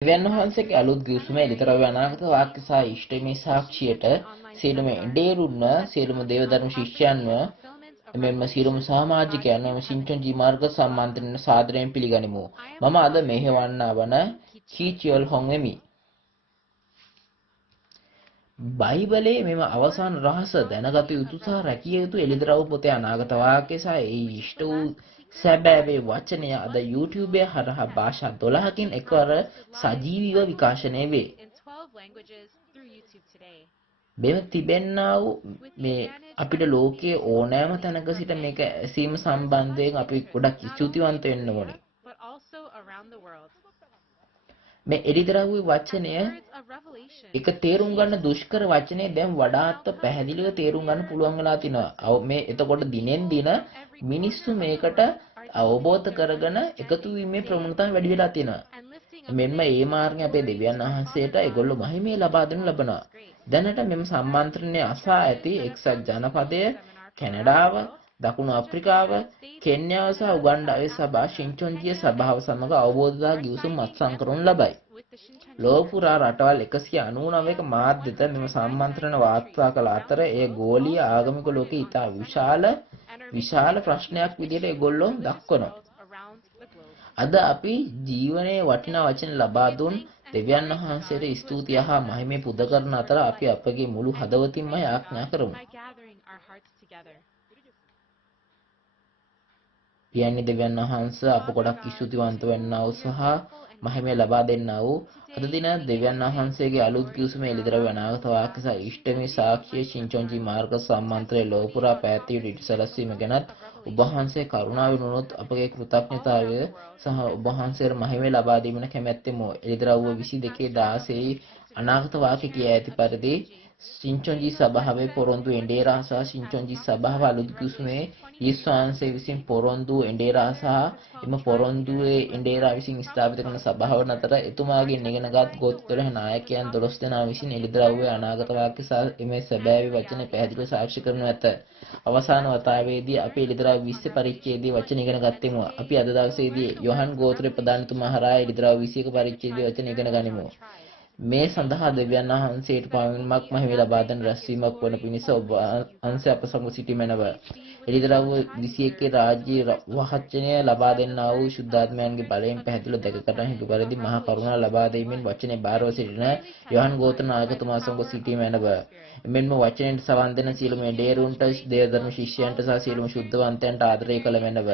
දෙවියන් වහන්සේගේ අලුත් ගිවිසුම එලිතරව අනාගත වාක්‍ය සහ ඉෂ්ටමේ සාක්ෂියට සියලුම එඬේරුන්න සියලුම දේවධර්ම ශිෂ්‍යයන්ව එමෙන්ම සියලුම සමාජිකයන් එම සිංචොන්ජී මාර්ග සම්මාන්ත්‍රණ සාදරයෙන් පිළිගනිමු. මම අද මෙහෙවන්නා වන කීචියල් හොන් වෙමි. බයිබලයේ මෙම අවසාන රහස දැනගත යුතු සහ රැකිය යුතු එළිදරව් පොතේ අනාගත වාක්‍ය සහ ඒ ඉෂ්ට වූ සැබෑවේ වචනය අද YouTube හරහා භාෂා 12කින් එකවර සජීවීව විකාශනය වේ. මෙම තිබෙන්නා වූ මේ අපිට ලෝකයේ ඕනෑම තැනක සිට මේක ඇසීම සම්බන්ධයෙන් අපි ගොඩක් ස්තුතිවන්ත වෙන්න ඕනේ. මේ එළිදරව්වේ වචනය එක තේරුම් ගන්න දුෂ්කර වචනේ දැන් වඩාත් පැහැදිලිව තේරුම් ගන්න පුළුවන් වෙලා තිනවා. මේ එතකොට දිනෙන් දින මිනිස්සු මේකට අවබෝධ කරගෙන එකතු වීමේ ප්‍රවණතාවය වැඩි වෙලා තියෙනවා. මෙන්න මේ මාර්ගය අපේ දෙවියන් වහන්සේට ඒගොල්ලෝ මහිමය ලබා දෙනු ලබනවා. දැනට මෙම සම්මන්ත්‍රණය අසා ඇති එක්සත් ජනපදය, කැනඩාව, දකුණු අප්‍රිකාව, කෙන්යාව සහ උගන්ඩාවේ සභා ශින්චොන්ජිය සභාව සමග අවබෝධතා ගිවිසුම් අත්සන් කරනු ලබයි. ලෝක පුරා රටවල් 199ක මාධ්‍යත මෙම සම්මන්ත්‍රණ වාර්තා කළ අතර එය ගෝලීය ආගමික ලෝකයේ ඉතා විශාල ප්‍රශ්නයක් විදිහට ඒගොල්ලෝ දක්වනවා. අද අපි ජීවනයේ වටිනා වචන ලබා දුන් දෙවියන් වහන්සේට ස්තුතිය හා මහිමය පුද කරන අතර අපි අපගේ මුළු හදවතින්ම යාඥා කරමු. පියන්නේ දෙවියන් වහන්සේ අප ගොඩක් ස්තුතිවන්ත වෙන්නා වූ සහ මහිමය ලබා දෙන්නා වූ අද දින දෙවියන් වහන්සේගේ අලුත් කිවිසුම එළිදරව් අනාගත වාක්‍ය සහ ඉෂ්ටමේ සාක්ෂිය ශින්චොන්ජී මාර්ග සම්මන්ත්‍රයේ ලෝපුරා පැවැත්විය යුතු ඉතිසලස්වීම ගැනත් ඔබ වහන්සේ කරුණාවෙන් වුණොත් අපගේ කෘතඥතාවය සහ ඔබ වහන්සේට මහිමය ලබා දීමන කැමැත්තෙමු. එළිදරව් 22:16 අනාගත වාක්‍ය කියා ඇති පරිදි සිංචොන්ජී සභාවේ පොරොන්දු එඬේරා සහ සිංචොන්ජී සභාව අලුත් කිවිසුමේ ඊස්වාංශය විසින් පොරොන්දු එඬේරා සහ එම පොරොන්දුවේ එඬේරා විසින් ස්ථාපිත කරන සභාව අතර එතුමාගෙන් ඉගෙනගත් ගෝත්‍ර 12 නායකයන් 12 දෙනා විසින් එළිදරව්වේ අනාගත වාක්‍ය සහ එමේ සැබෑවේ වචන පැහැදිලිව සාක්ෂි කරනු ඇත. අවසාන වතාවේදී අපි එළිදරව් 20 පරිච්ඡේදයේ වචන ඉගෙන ගත්තෙමු. අපි අද දවසේදී යොහන් ගෝත්‍රයේ ප්‍රධානතුමා හරහා එළිදරව් 21 පරිච්ඡේදයේ වචන ඉගෙන ගනිමු. මේ සඳහා දෙවියන් වහන්සේට පමණක් මහිම ලබා දෙන රැස්වීමක් වන පිණිස ඔබ අංශය අප සමග සිටීමැනව. එළිදරව් 21 රාජ්‍ය වහචනය ලබා දෙන්නා වූ ශුද්ධාත්මයන්ගේ බලයෙන් පැහැදිලිව දැකගත හැකි පරිදි මහා කරුණාව ලබා දෙමින් වචනේ බාරව සිටින යොහන් ගෝත්‍ර නායකතුමා සමග සිටීමැනව. මෙන්ම වචනයට සවන් දෙන සියලුම එඬේරුන්ට, දේවධර්ම ශිෂ්‍යයන්ට සහ සියලුම ශුද්ධවන්තයන්ට ආදරය කළ මැනව.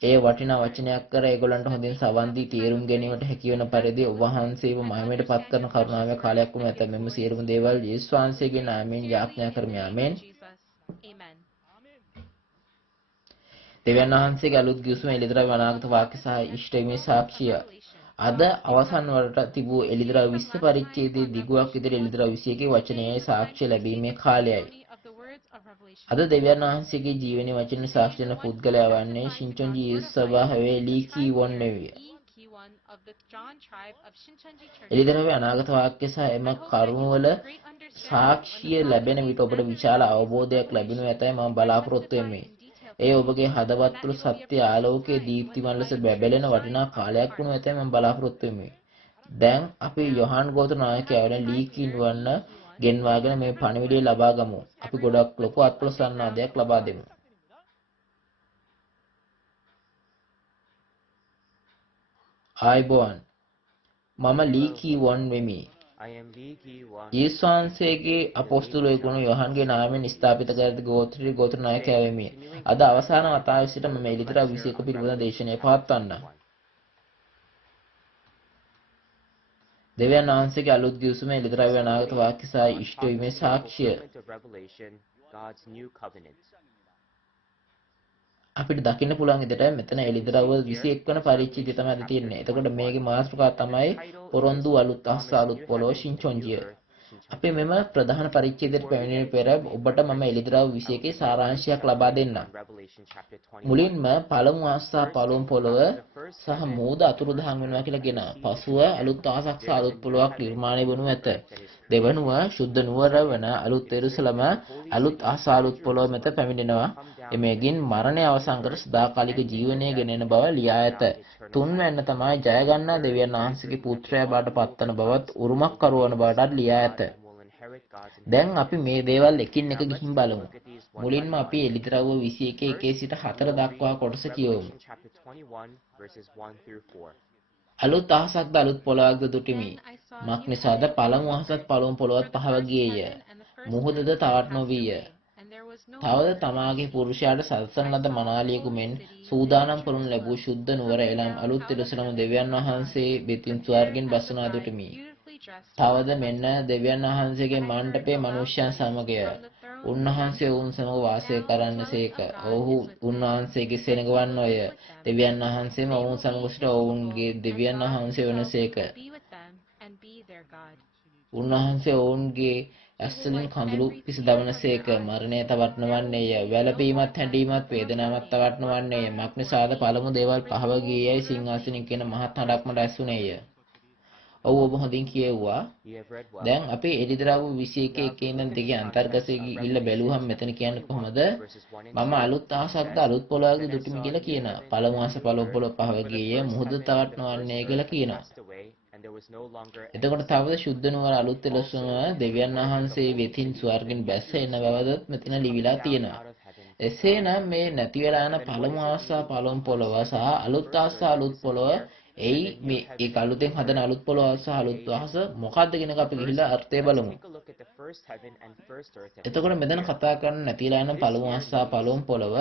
ඒ වටිනා වචනයක් කර ඒගොල්ලන්ට හොඳින් සවන් දී තේරුම් ගැනීමට හැකි වන පරිදි ඔබ වහන්සේව මහිමයට පත් කරන කරුණාවේ කාලයක් වුණ ඇත. මෙම සියලුම දේවල් යේසුස් වහන්සේගේ නාමයෙන් යාඥා කරමි. ආමෙන්. දෙවියන් වහන්සේගේ අලුත් ගිවිසුම එළිදරව් අනාගත වාක්‍ය සහ ඉෂ්ටමේ සාක්ෂිය. අද අවසන් වරට තිබූ එළිදරව් 20 පරිච්ඡේදයේ දිගුවක් විතර එළිදරව් 21 වචනයේ සාක්ෂිය ලැබීමේ කාලයයි. අද දෙවියන් වහන්සේගේ ජීවනයේ වචන සාක්ෂි දෙන පුද්ගලයා වන්නේ ශින්චොන්ජී සභාවේ ලී කී වොන් නෙවිය. එළිදරව්වේ අනාගත වාක්‍ය සහ එම කරුණවල සාක්ෂිය ලැබෙන විට ඔබට විශාල අවබෝධයක් ලැබෙනු ඇතයි මම බලාපොරොත්තු වෙමි. ඒ ඔබගේ හදවත් තුළ සත්‍ය ආලෝකයේ දීප්තිමත් ලෙස බැබලෙන වටිනා කාලයක් වුණු ඇතයි මම බලාපොරොත්තු වෙමි. දැන් අපි යොහන් ගෝත්‍ර නායකයා වන ලී කී වොන් ගෙන්වාගෙන මේ පණිවිඩය ලබා ගමු. අපි ගොඩක් ලොකු අත්පොලසන්නාදයක් ලබා දෙමු. ආයිබෝන්. මම ලී කී වොන් වෙමි. යේසුස් වහන්සේගේ අපොස්තුලයෙකු වුණු යොහන්ගේ නාමයෙන් ස්ථාපිත කර ඇති ගෝත්‍ර නායකයා වෙමි. අද අවසාන වතාවේ සිට මම එළිදරව් 21 පිළිබඳ දේශනය පවත්වන්නම්. දෙවියන් වහන්සේගේ අලුත් ගිවිසුම එළිදරව් අනාගත වාක්‍ය සහ ඉෂ්ට වීමේ සාක්ෂිය. අපිට දකින්න පුළුවන් විදිහට මෙතන එළිදරව් 21 වන පරිච්ඡේදය තමයි තියෙන්නේ. එතකොට මේකේ මාතෘකාව තමයි පොරොන්දු අලුත් අහස අලුත් පොළොව ශින්චොන්ජිය. අපි මෙම ප්‍රධාන පරිච්ඡේදයට පැමිණෙන පෙර ඔබට මම එළිදරව් 21 සාරාංශයක් ලබා දෙන්නම්. මුලින්ම පළමු අහස පළමු පොළොව සහ මෝද අතුරුදහන් වෙනවා කියලා කියනවා. පසුව අලුත් අහසක් සහ අලුත් පොළොවක් නිර්මාණය වනු ඇත. දෙවනුව ශුද්ධ නුවර වන අලුත් එරුසලම අලුත් අහස අලුත් පොළොව මත පැමිණෙනවා. එමෙගින් මරණය අවසන් කර සදාකාලික ජීවනය ගෙනෙන බව ලියා ඇත. තුන්වැන්න තමයි ජය ගන්නා දෙවියන් වහන්සේගේ පුත්‍රයා බවට පත්වන බවත් උරුමක් කරවන බවටත් ලියා ඇත. දැන් අපි මේ දේවල් එකින් එක ගිහින් බලමු. මුලින්ම අපි එළිදරව්ව 21 සිට 4 දක්වා කොටස කියවමු. අලුත් අහසක්ද අලුත් පොළොවක්ද දුටිමි. මක් නිසාද පළමු අහසත් පළමු පොළොවත් පහව ගියේය. මුහුදද තවත් නොවිය. තවද තමාගේ පුරුෂයාට සලසන ලද මනාලියෙකු මෙන් සූදානම් කරනු ලැබූ ශුද්ධ නුවර එළම් අලුත් එරුසලම දෙවියන් වහන්සේ වෙතින් ස්වර්ගෙන් බසනා දුටිමි. තවද මෙන්න දෙවියන් වහන්සේගේ මණ්ඩපයේ මනුෂ්‍යයන් සමගය. උන්වහන්සේ ඔවුන් සමග වාසය කරන්නසේක. ඔව්හු උන්වහන්සේගේ සෙනඟ වන්නෝය. දෙවියන් වහන්සේම ඔවුන් සමග සිට ඔවුන්ගේ දෙවියන් වහන්සේ වනසේක. උන්වහන්සේ ඔවුන්ගේ ඇස්වලින් කඳුළු පිස දමනසේක. මරණය තවත් නොවන්නේය. වැළපීමත් හැඬීමත් වේදනාවක් තවත් නොවන්නේය. මක් නිසාද පළමු දේවල් පහව ගියේයි සිංහාසනෙන් කියන මහත් හඬක් මට ඇසුණේය. ඔව් ඔබ හොඳින් කියෙව්වා. දැන් අපි එළිදරව් 21 ඉඳන් 2 අන්තර්ගතයේ ගිහිල්ලා බැලුවහම මෙතන කියන්නේ කොහොමද? මම අලුත් අහසක්ද අලුත් පොළොවක්ද දුටිමි කියලා කියනවා. පළමු අහස පළමු පොළොව පහව ගියේ මුහුද තවත් නොවන්නේ කියලා කියනවා. එතකොට තවද ශුද්ධ නුවර අලුත් එළසම දෙවියන් වහන්සේ වෙතින් ස්වර්ගෙන් බැස එන බවද මෙතන ලිවිලා තියෙනවා. එසේනම් මේ නැති වෙලා යන පළමු අහස පළමු පොළොව සහ අලුත් අහස අලුත් පොළොව එයි මේ ඒක අලුතෙන් හදන අලුත් පොළොව සහ අලුත් අහස මොකක්ද කියන එක අපි ගිහිල්ලා අර්ථය බලමු. එතකොට මෙතන කතා කරන්නේ නැතිලා යන පළමු අහස සහ පළමු පොළොව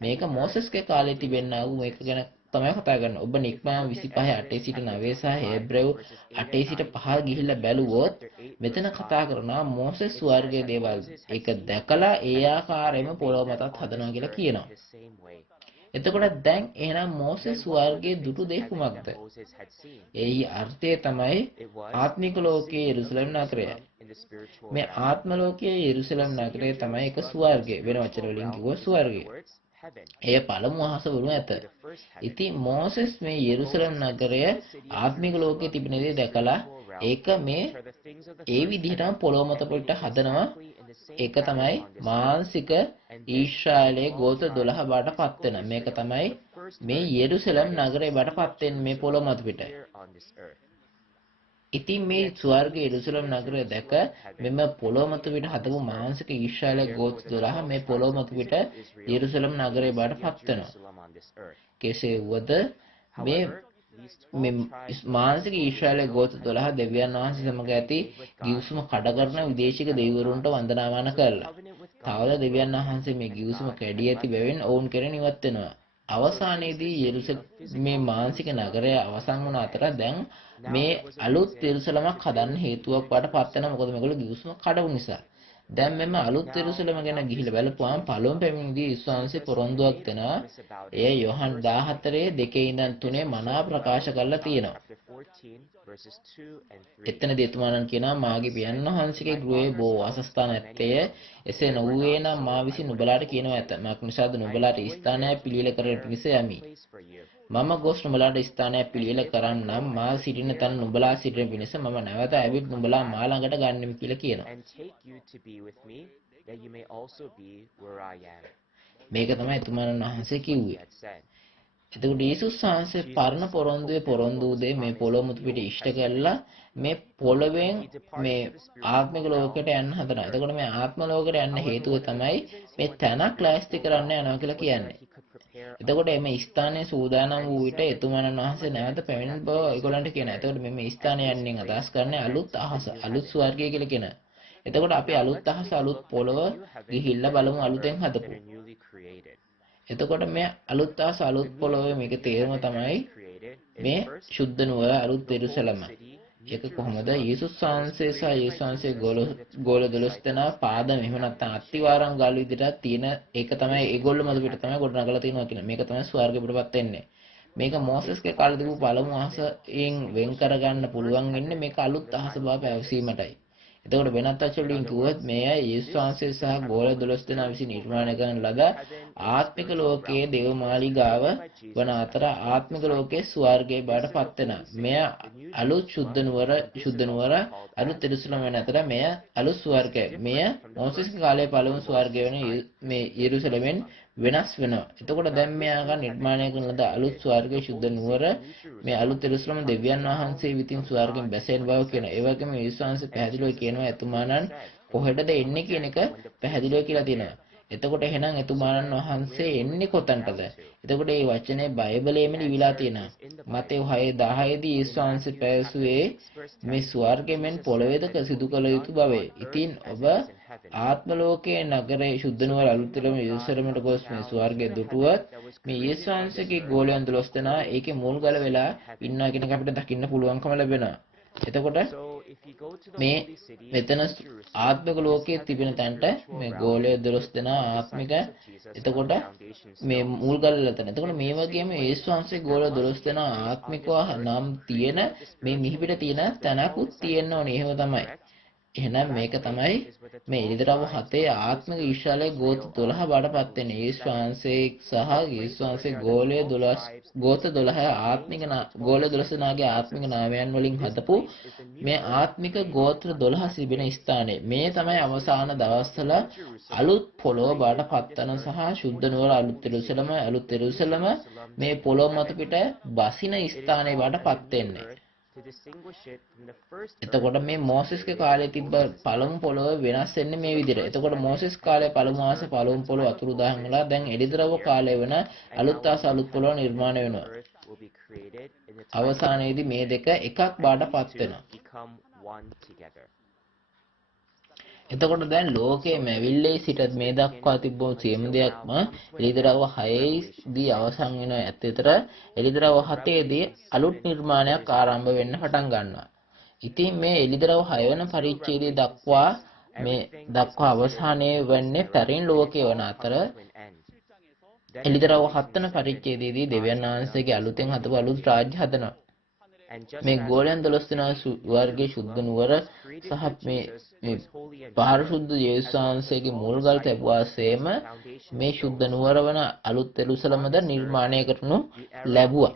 මේක මෝසස්ගේ කාලේ තිබෙනා වූ මේක ගැන තමයි කතා කරන්නේ. ඔබ නික්මාම 25 8 සිට 9 සහ හේබ්‍රෙව් 8 සිට 5 ගිහිල්ලා බැලුවොත් මෙතන කතා කරනවා මෝසෙස් ස්වර්ගයේ දේවල්. ඒක දැකලා ඒ ආකාරයෙන්ම පොළොව මතත් හදනවා කියලා කියනවා. එතකොට දැන් එහෙනම් මෝසෙස් ස්වර්ගයේ දුටු දේ කුමක්ද? එහි අර්ථය තමයි ආත්මික ලෝකයේ යෙරුසලම් නගරය. මේ ආත්ම ලෝකයේ යෙරුසලම් නගරය තමයි එක ස්වර්ගය. වෙන වචන වලින් කිව්වොත් ස්වර්ගය. එය පළමු අහස වනු ඇත. ඉතින් මෝසෙස් මේ යෙරුසලම් නගරය ආත්මික ලෝකයේ තිබෙන දේ දැකලා ඒක මේ ඒ විදිහටම පොළොව මත පිට හදනවා. ඒක තමයි මානසික ඊශ්‍රායලයේ ගෝත්‍ර 12 බවට පත් වෙන. මේක තමයි මේ යෙරුසලම් නගරය බවට පත් වෙන්නේ මේ පොළොව මත පිට. ඉතින් මේ ස්වර්ගයේ යෙරුසලම් නගරය දැක මෙම පොළොව මත පිට හදපු මානසික ඊශ්‍රායලයේ ගෝත්‍ර 12 මේ පොළොව මත පිට යෙරුසලම් නගරය බවට පත් වෙනවා. කෙසේ වුවද මේ මානසික ඊශ්‍රායලයේ ගෝත්‍ර 12 දෙවියන් වහන්සේ සමග ඇති ගිවිසුම කඩ කරන විදේශික දෙවිවරුන්ට වන්දනාමාන කරලා. තවද දෙවියන් වහන්සේ මේ ගිවිසුම කැඩී ඇති බැවින් ඔවුන් කෙරෙන් ඉවත් වෙනවා. අවසානයේදී මේ මානසික නගරය අවසන් වුණ අතර දැන් මේ අලුත් යෙරුසලමක් හදන්න හේතුවක් වඩපත් වෙනවා. මොකද මේගොල්ලෝ ගිවිසුම කඩපු නිසා. දැන් මෙන්න අලුත් යෙරුසලම ගැන ගිහිල්ලා බලපුවාම පළමු පැමිණිදී විශ්වාසයේ පොරොන්දුවක් දෙනවා. එය යොහන් 14 2 ඉඳන් 3 මනා ප්‍රකාශ කරලා තියෙනවා. එතනදී එතුමාණන් කියනවා මාගේ පියන් වහන්සේගේ ගෘහයේ බෝ වාසස්ථාන ඇත්තේ. එසේ නොවුවේ නම් මා විසින් නුඹලාට කියනවා ඇත. මක් නිසාද නුඹලාට ස්ථානයක් පිළියෙල කරන්න පිණිස යමි. මම ගොස් නුඹලාට ස්ථානයක් පිළියෙල කරන්නම්. මා සිටින තැන නුඹලා සිටින පිණිස මම නැවත ඇවිත් නුඹලා මා ළඟට ගන්නෙමි කියලා කියනවා. මේක තමයි එතුමාණන් වහන්සේ කිව්වේ. එතකොට යේසුස් වහන්සේ පරණ පොරොන්දුවේ පොරොන්දු දේ මේ පොළොව මුතු පිට ඉෂ්ට කළා. මේ පොළවෙන් මේ ආත්මික ලෝකයට යන්න හදනවා. එතකොට මේ ආත්ම ලෝකයට යන්න හේතුව තමයි මේ තනක් ලෑස්ති කරන්න යනවා කියලා කියන්නේ. එතකොට මේ ස්ථානයේ සූදානම් වූ විට එතුමාණන් වහන්සේ නැවත පැමිණෙන බව ඒගොල්ලන්ට කියනවා. එතකොට මේ ස්ථානය යන්නේ අදහස් කරන්නේ අලුත් අහස, අලුත් ස්වර්ගය කියලා කියනවා. එතකොට අපි අලුත් අහස, අලුත් පොළව ගිහිල්ලා බලමු අලුතෙන් හදපු. එතකොට මේ අලුත් අහස, අලුත් පොළවේ මේක තේරුම තමයි මේ ශුද්ධ නුවර අලුත් යෙරුසලම. ඒක කොහොමද? යේසුස් වහන්සේ සහ යේසුස් වහන්සේ ගෝල 12 දෙනා පාදම එහෙම නැත්නම් අත්තිවාරම් ගාලු විදිහට තියෙන ඒක තමයි ඒගොල්ලෝ මත පිට තමයි ගොඩනගලා තියෙනවා කියන. මේක තමයි ස්වර්ගෙ පිටපත් වෙන්නේ. මේක මෝසස්ගේ කාලේ තිබු පළමු අහසෙන් වෙන් කරගන්න පුළුවන් වෙන්නේ මේක අලුත් අහස බව පැවසීමටයි. එතකොට වෙනත් වචනවලින් කිව්වොත් මෙය යේසුස් වහන්සේ සහ ගෝල 12 දෙනා විසින් නිර්මාණය කරන ලද ආත්මික ලෝකයේ දේවමාලිගාව වන අතර ආත්මික ලෝකයේ ස්වර්ගයේ බවට පත් වෙනවා. මෙය අලුත් ශුද්ධ නුවර අලුත් එරුසලම වෙන අතර මෙය අලුත් ස්වර්ගය. මෙය මෝසෙස්ගේ කාලයේ පළමු ස්වර්ගය වෙන මේ යෙරුසලමෙන් වෙනස් වෙනවා. එතකොට දැන් මෙයාගා නිර්මාණය කරන ලද අලුත් ස්වර්ගයේ ශුද්ධ නුවර මේ අලුත් එරුසලම දෙවියන් වහන්සේ විසින් ස්වර්ගයෙන් බැසෙන බව කියන. ඒ වගේම යේසුස් වහන්සේ පැහැදිලිව කියනවා එතුමාණන් කොහෙටද එන්නේ කියන එක පැහැදිලිව කියලා තියෙනවා. එතකොට එහෙනම් එතුමාණන් වහන්සේ එන්නේ කොතනටද? එතකොට මේ වචනේ බයිබලයේම ලියවිලා තියෙනවා. මතේ 6:10 දී යේසුස් වහන්සේ පැවසුවේ මේ ස්වර්ගයෙන් පොළොවේද සිදු කළ යුතු බවේ. ඉතින් ඔබ ආත්ම ලෝකයේ නගරයේ ශුද්ධ නුවර අලුත්තරම යෙරුසලමට ගොස් මේ ස්වර්ගයේ දුටුවත් මේ යේසුස් වහන්සේගේ ගෝලයන් 12 දෙනා ඒකේ මුල් ගල වෙලා ඉන්නවා කියන එක අපිට දකින්න පුළුවන්කම ලැබෙනවා. එතකොට මේ මෙතන ආත්මික ලෝකයේ තිබෙන තැනට මේ ගෝලය 12 දෙනා ආත්මික එතකොට මේ මුල් ගල ලතන. එතකොට මේ වගේම යේසුස් වහන්සේ ගෝල 12 දෙනා ආත්මිකව නම් තියෙන මේ මිහිපිට තියෙන තැනකුත් තියෙන්න ඕනේ. එහෙම තමයි. එහෙනම් මේක තමයි මේ එළිදරව් 7 ආත්මික ඊශ්‍රායලයේ ගෝත්‍ර 12 බාටපත් වෙන යේසුස් වහන්සේ සහ යේසුස් වහන්සේ ගෝලයේ 12 ගෝත්‍ර 12 ආත්මික ගෝල 12 දෙනාගේ ආත්මික නාමයන් වලින් හදපු මේ ආත්මික ගෝත්‍ර 12 තිබෙන ස්ථානය. මේ තමයි අවසාන දවස්වල අලුත් පොළොව බාටපත් වෙන සහ ශුද්ධ නුවර අලුත් එරුසලම මේ පොළොව මත පිට බසින ස්ථානය බාටපත් වෙන්නේ. එතකොට මේ මෝසෙස්ගේ කාලේ තිබ්බ පළමු පොළොව වෙනස් වෙන්නේ මේ විදිහට. එතකොට මෝසෙස් කාලේ පළමු මාසේ පළමු පොළොව අතුරුදහන් වෙලා දැන් එළිදරව් කාලේ වෙන අලුත් පොළොව නිර්මාණය වෙනවා. අවසානයේදී මේ දෙක එකක් බාටපත් වෙනවා. එතකොට දැන් ලෝකයේ මැවිල්ලේ සිට මේ දක්වා තිබ්බ සියලු දෙයක්ම එළිදරව් 6 දී අවසන් වෙන ඇත්තතර එළිදරව් 7 දී අලුත් නිර්මාණයක් ආරම්භ වෙන්න පටන් ගන්නවා. ඉතින් මේ එළිදරව් 6 වෙන පරිච්ඡේදයේ දක්වා අවසානයේ වෙන්නේ පැරින් ලෝකයේ වන අතර එළිදරව් 7 වෙන පරිච්ඡේදයේදී දෙවියන් වහන්සේගේ අලුතෙන් හදපු අලුත් රාජ්‍ය හදනවා. මේ ගෝලයන් 12 දෙනා වර්ගයේ ශුද්ධ නුවර සහ මේ පාරිශුද්ධ යේසුස් වහන්සේගේ මුල්ගල් තැබුවාseම මේ ශුද්ධ නුවර වන අලුත් එරුසලමද නිර්මාණය කරනු ලැබුවා.